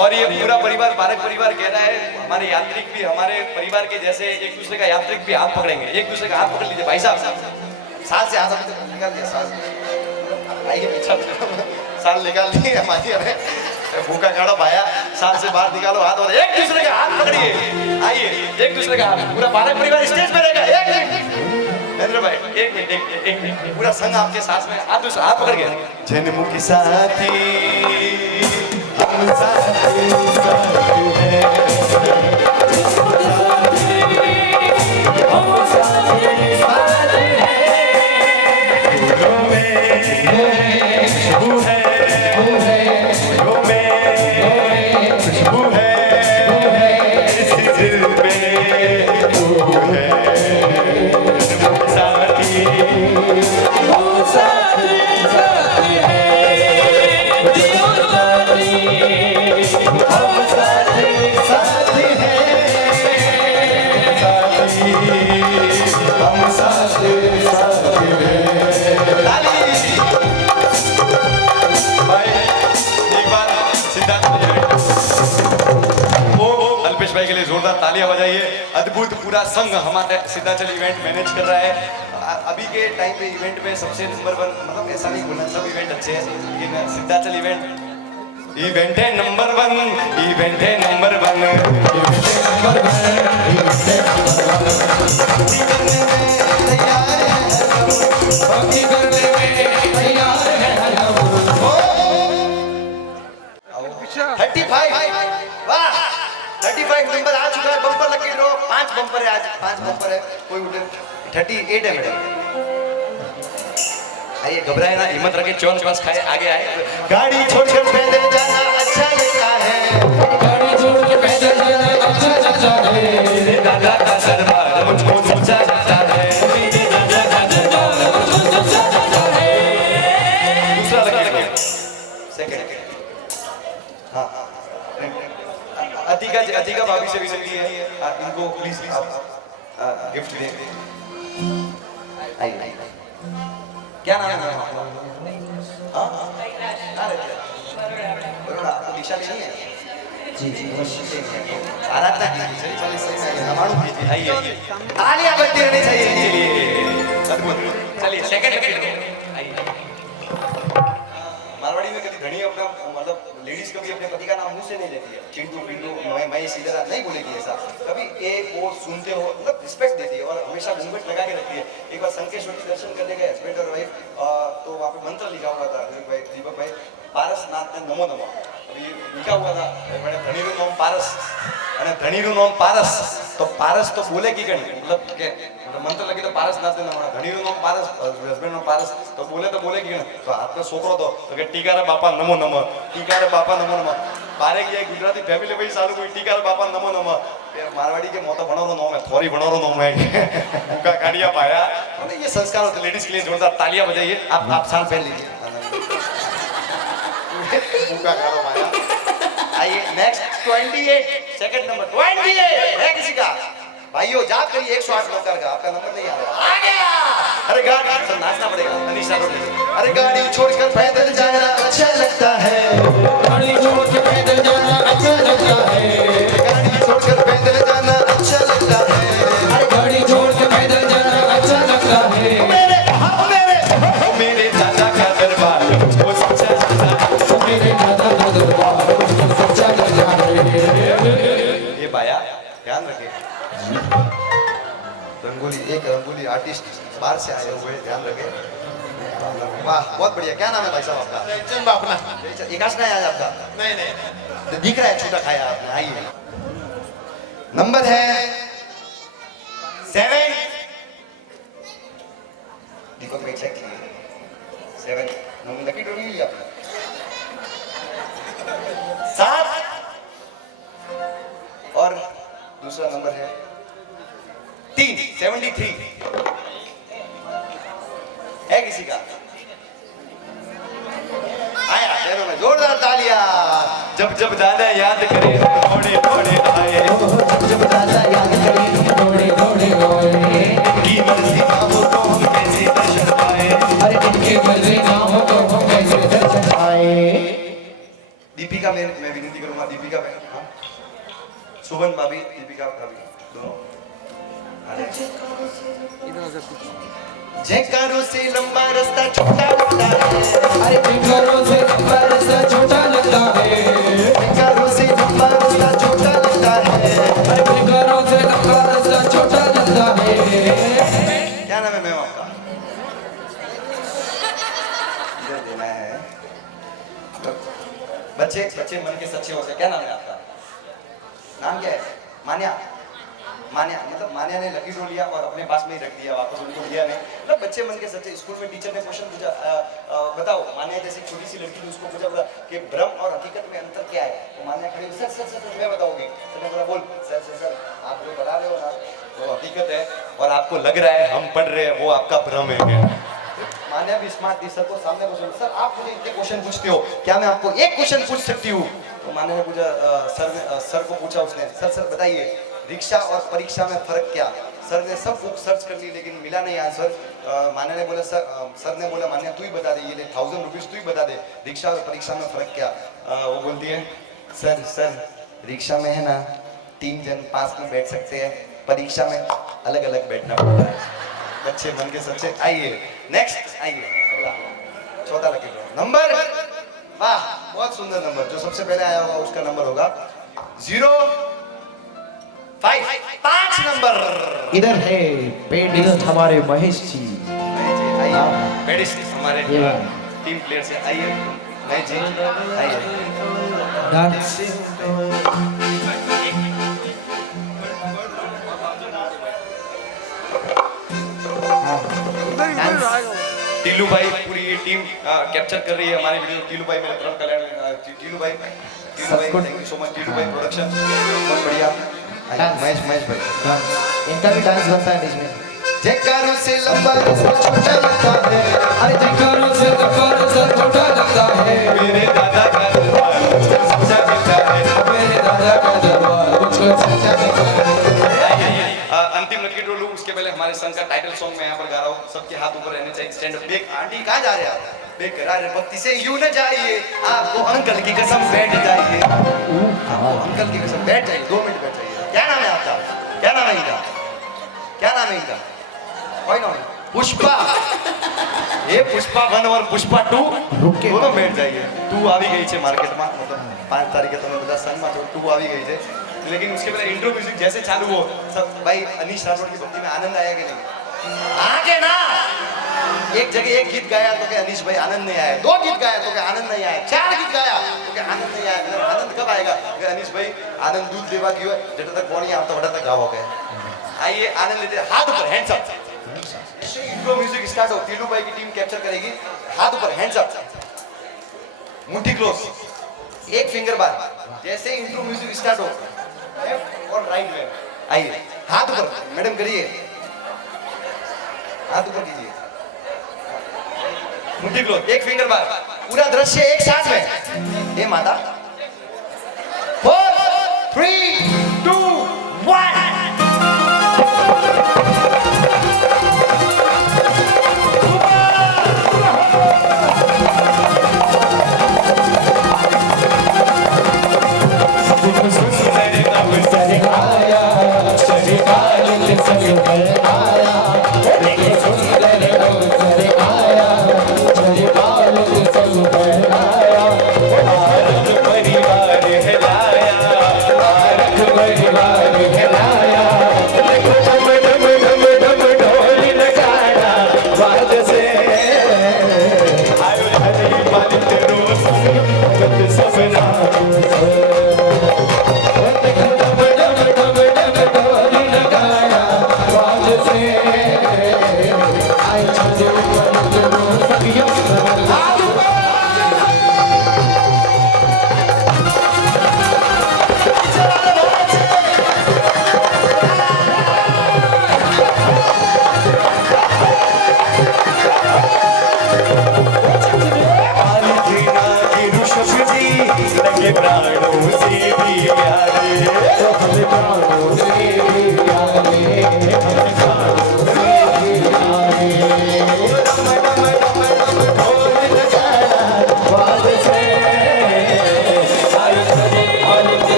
और ये पूरा परिवार, पारक परिवार कह रहा है, हमारे यात्रिक भी हमारे परिवार के जैसे एक दूसरे का यात्रिक भी हाथ पकड़ेंगे, एक दूसरे का हाथ पकड़ लीजिए। भाई साहब साल से हाथ अभी तक निकाल दिया, साल आइए पीछा, साल निकाल दिए हमारी, हमें भूखा खाड़ा भाया, साल से बाहर निकालो हाथ, और एक दूसरे का हाथ पकड़िए। आइए एक दूसरे का हाथ, पूरा पारक परिवार स्टेज पे रहेगा। महेंद्र भाई एक मिनट, पूरा संघ आपके साथ में, हाथ दूसरा हाथ पकड़ गया, जन्मों के साथी हम साथ के लिए जोरदार तालियां बजाइए। अद्भुत पूरा संघ हमारे सिद्धाचल इवेंट मैनेज कर रहा है। अभी के टाइम पे इवेंट में सबसे नंबर 1, मतलब ऐसा नहीं बोलना, सब इवेंट अच्छे हैं, लेकिन सिद्धाचल इवेंट है नंबर 1, इवेंट है नंबर 35 नंबर आ चुका है, बम्पर लकी ड्रॉ, 5 बम्पर है आज, 5 बम्पर है, कोई उठे 38 है मैडम। आइए घबराए ना, हिम्मत रखे, चौंस खाए, आगे आए। गाड़ी छोड़कर पैदल जाना अच्छा लगता है, गाड़ी छोड़कर पैदल जाना अच्छा लगता है, दादा का दरबार मुझको सोचा जाता है, दादा का दरबार मुझको सोचा अधिका भाभी से विनती है इनको प्लीज आप गिफ्ट दें। आइए क्या नाम है आपका? बरोड़ा। आपको दीक्षा लेनी है? जी जी आराधना कीजिए। चलिए सही हमारू कीजिए। आइए तालियां बजती रहनी चाहिए इनके लिए। अद्भुत। चलिए सेकंड आइए। मारवाड़ी में कभी धनी अपना मतलब लेडीज कभी अपने पति का नाम मुंह से नहीं लेती है। चिंटू पिंटू मैं सीधे नहीं बोलेगी ऐसा। कभी एक वो सुनते हो मतलब रिस्पेक्ट देती है और हमेशा घूंघट लगा के रखती है। एक बार संकेश्वर के दर्शन करने गए हस्बैंड और वाइफ, तो वहाँ पे मंत्र लिखा हुआ था दीपक भाई पारसनाथ ने नमो नमो। अभी लिखा हुआ था मैंने धनीरू नाम पारस અને ધણીનું નામ પારસ તો પારસ તો બોલે કી ગણી मतलब કે મંત્ર લખી તો પારસ નાથ ને નમો ધણીનું નામ પારસ હસબન્ડ નો પારસ તો બોલે કી ગણી તો આપનો છોકરો તો કે ટીકારા બાપા નમો નમો ટીકારા બાપા નમો નમો પારે કે ગુજરાતી ફેમિલી ભાઈ સારું કોઈ ટીકારા બાપા નમો નમો मारवाड़ी के मोटा भणोरो नाम है थोड़ी भणोरो नाम है उनका गाड़िया पाया और ये संस्कार होते लेडीज के लिए जोरदार तालियां बजाइए। आप साल पहन लीजिए उनका गाड़ो पाया। आइए नेक्स्ट 28 सेकंड नंबर 28 है किसी का भाइयों जाप करिए 108 नंबर का आपका नंबर नहीं आ रहा आ गया। अरे गाड़ी सब नाचना पड़ेगा अनीशा रोड। अरे गाड़ी छोड़कर पैदल जाना अच्छा लगता है। गाड़ी छोड़कर पैदल जाना अच्छा लगता है। गाड़ी छोड़कर पैदल जाना अच्छा लगता है। अरे गाड़ी छोड़कर पैदल जाना अच्छा लगता है। मेरे दादा का दरबार मुझको सच्चा लगता है। मेरे दादा का दरबार मुझको सच्चा लगता है। ये बाया ध्यान रखिए रंगोली आर्टिस्ट बाहर से आए हुए ध्यान रखें। वाह बहुत बढ़िया। क्या नाम है भाई साहब आपका? जयचंद बापना। एकाश नहीं आया आपका? नहीं दिख रहा है छूटा खाया आपने। आइए नंबर है 7। दीपक भाई चेक कीजिए 7 नंबर लकी ड्रॉ नहीं लिया आपने? 7 और दूसरा नंबर है 3 73 है किसी का? आया दोनों में जोरदार तालियां। जब जब दादा याद करे थोड़े थोड़े आए। जब जब दादा याद करे थोड़े थोड़े आए। की मर्जी ना हो तो हम कैसे दर्शन पाए। अरे इनकी मर्जी ना हो तो हम कैसे दर्शन पाए। दीपिका मैं विनती करूंगा दीपिका बहन हाँ सुमन भाभी दीपिका भाभी दोनों जयकारों से लंबा रास्ता छोटा लगता है। अरे जयकारों से लंबा रास्ता छोटा लगता है। जयकारों से लंबा रास्ता छोटा लगता है। अरे जयकारों से लंबा रास्ता छोटा लगता है। क्या नाम है मैम आपका? इधर देना है। बच्चे मन के सच्चे होते। क्या नाम है आपका? नाम क्या है? मान्या मतलब मान्या ने लकी ड्रॉ लिया और अपने पास में ही रख दिया वापस उनको दिया नहीं। मतलब बच्चे मन के सच्चे। स्कूल में टीचर ने क्वेश्चन पूछा बताओ मान्या जैसी छोटी सी लड़की ने उसको पूछा कि भ्रम और हकीकत में अंतर क्या है। तो मान्या खड़ी सर मैं बताऊंगी। सर ने बोला बोल सर आप जो बता रहे हो ना वो हकीकत है और आपको लग रहा है हम पढ़ रहे हैं वो आपका भ्रम है। मान्या भी स्मार्ट थी। सर को सामने पूछा सर आप मुझे इतने क्वेश्चन पूछते हो क्या मैं आपको एक क्वेश्चन पूछ सकती हूँ? तो मान्या ने पूछा सर को पूछा उसने सर बताइए रिक्शा और परीक्षा में फर्क क्या? सर ने सब बुक सर्च कर ली लेकिन मिला नहीं आंसर। मान्या ने बोला सर ने बोला मान्या तू ही बता दे ये ले 1000 रुपीज तू ही बता दे रिक्शा और परीक्षा में फर्क क्या? वो बोलती है सर रिक्शा में है ना 3 जन पास में बैठ सकते हैं परीक्षा में अलग अलग बैठना पड़ता है। बच्चे मन के सच्चे। आइए नेक्स्ट आइए अगला चौथा लकी नंबर। वाह बहुत सुंदर नंबर। जो सबसे पहले आया होगा उसका नंबर होगा 05 नंबर। इधर है पेडिस्ट हमारे महेश जी। आइए पेडिस्ट हमारे टीम प्लेयर से आइए महेश जी आइए डांस। टीलू भाई पूरी ये टीम कैप्चर कर रही है हमारी वीडियो। टीलू भाई मेरे तरफ कल्याण टीलू भाई thank you so much. Teelu भाई प्रोडक्शन बहुत बढ़िया। महेश भाई इनका भी डांस बनता है इसमें। जयकारों से लंबा रास्ता छोटा लगता है। अरे जयकारों से लंबा रास्ता छोटा लगता है। मेरे दादा का दरबार मुझको सच्चा लगता है। मेरे दादा का दरबार सॉन्ग का टाइटल सॉन्ग मैं यहाँ पर गा रहा हूँ। सबके हाथ ऊपर रहने चाहिए। Stand up. बेक आंटी कहाँ जा रहे हैं आप? बेकरार भक्ति से यूं न जाइए, आपको अंकल की कसम बैठ जाइए, आपको अंकल की कसम बैठ जाइए, 2 मिनट बैठ जाइए। क्या नाम है आपका? क्या नाम है इनका? क्या नाम है इनका? कोई नाम? पुष्पा। ये पुष्पा 1 और पुष्पा 2 दोनों बैठ जाइए। 2 આવી ગઈ છે માર્કેટમાં, मतलब 5 તારીખે તમે બધા સંગમાં છો, 2 આવી ગઈ છે। लेकिन उसके पहले इंट्रो म्यूजिक जैसे चालू हो सब भाई अनीश राठौड़ की भक्ति में आनंद आया कि नहीं? आगे ना। एक जगह एक गीत गाया तो क्या अनीश भाई आनंद नहीं आया, 2 गीत गाया तो क्या आनंद नहीं आया, 4 गीत गाया तो क्या आनंद नहीं आया। मतलब आनंद कब आएगा? अनीश भाई आनंद दूध लेवा गयो है, जेटा तक कोणी आता वटा तक गावो के। आइए आनंद लेते, हाथ ऊपर, hands up. Intro music start हो, तीलू भाई की टीम कैप्चर करेगी। हाथ ऊपर, हैंड्स अप, मुट्ठी क्लोज, एक फिंगर बार। जैसे इंट्रो म्यूजिक स्टार्ट हो, लेफ्ट और राइट में आइए, हाथ ऊपर मैडम करिए, हाथ ऊपर कीजिए, मुट्ठी क्लोज, एक फिंगर बार, पूरा दृश्य एक साथ में। हे माता, 4 3 2 1।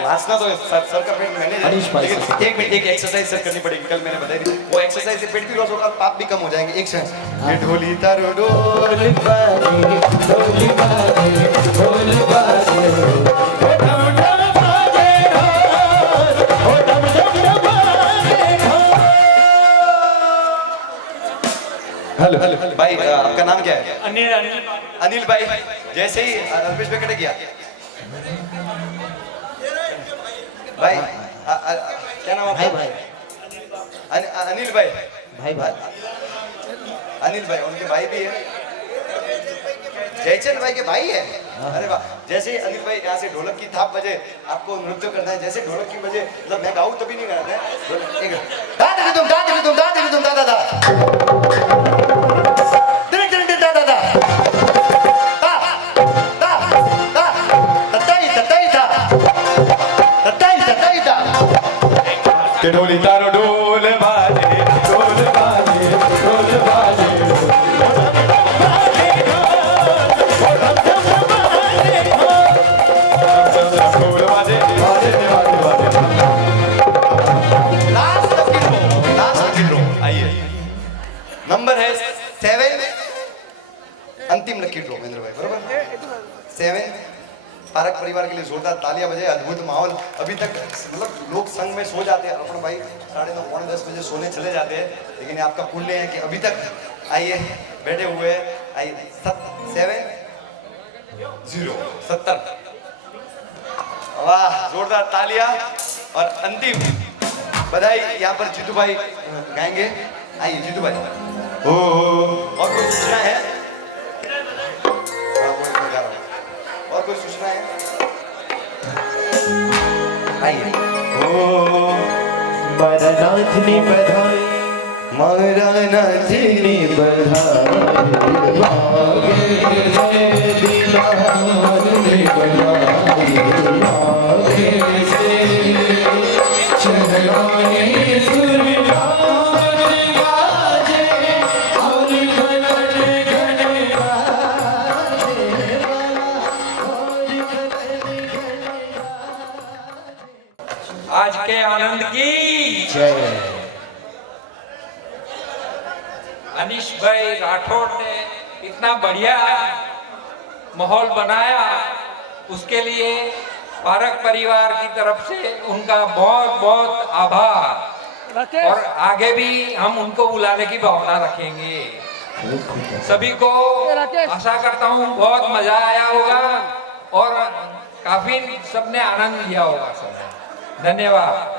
नाचना तो सर का पेट मैंने, लेकिन एक मिनट, एक एक्सरसाइज सर करनी पड़ेगी, कल मैंने बताई थी। वो एक्सरसाइज से पेट भी लॉस होगा, पाप भी कम हो जाएंगे। एक सेकंड। ये ढोली तारो ढोल बाजे, ढोल बाजे, ढोल बाजे, ओ डम डम बाजे ढोल, ओ डम डम बाजे ढोल। हेलो भाई, आपका नाम क्या है? अनिल भाई। जैसे ही अल्पेश भाई कटे गया भाई, क्या नाम आपका? भाई अनिल भाई, भाई अनिल भाई, उनके भाई भी है, जयचंद भाई के भाई है। अरे वाह। जैसे ही अनिल भाई यहाँ से ढोलक की थाप बजे, आपको नृत्य करना है। जैसे ढोलक की बजे, मतलब मैं गाऊं तभी नहीं करना है। एक दादा तुम दादा तुम दादा तुम दादा दादा ढोली तारो ढोल बाजे, ढोल बाजे, ढोल बाजे, ढोल बाजे, लास्ट ड्रॉ। आइए, नंबर है 7, अंतिम लकी ड्रॉ। महेंद्र भाई बरोबर 7। पारक परिवार के लिए जोरदार तालियां बजाए। अद्भुत माहौल। अभी तक मतलब लोग संग में सो जाते हैं, अर्पण भाई 9:30 पौने 10 बजे सोने चले जाते हैं, लेकिन आपका पुण्य है कि अभी तक आइए बैठे हुए। आइए 7 0 70। वाह, जोरदार तालियां। और अंतिम बधाई यहाँ पर जीतू भाई गाएंगे। आइए जीतू भाई। ओ और कोई सूचना है? हाँ, मैं गा रहा हूँ। और कोई सूचना है? आइए। ओ मरनाथ ने बधाई, मरनाथ ने बधाई, आगे से दीनानाथ ने बधाई, आगे से शहनाई सुरनाथ गाजे, और घन घन गाजे, और घन घन। आज के आनंद की जय। अनिश भाई राठौड़ ने इतना बढ़िया माहौल बनाया, उसके लिए पारक परिवार की तरफ से उनका बहुत बहुत आभार। और आगे भी हम उनको बुलाने की भावना रखेंगे। सभी को आशा करता हूँ बहुत मजा आया होगा और काफी सबने आनंद लिया होगा। सब धन्यवाद।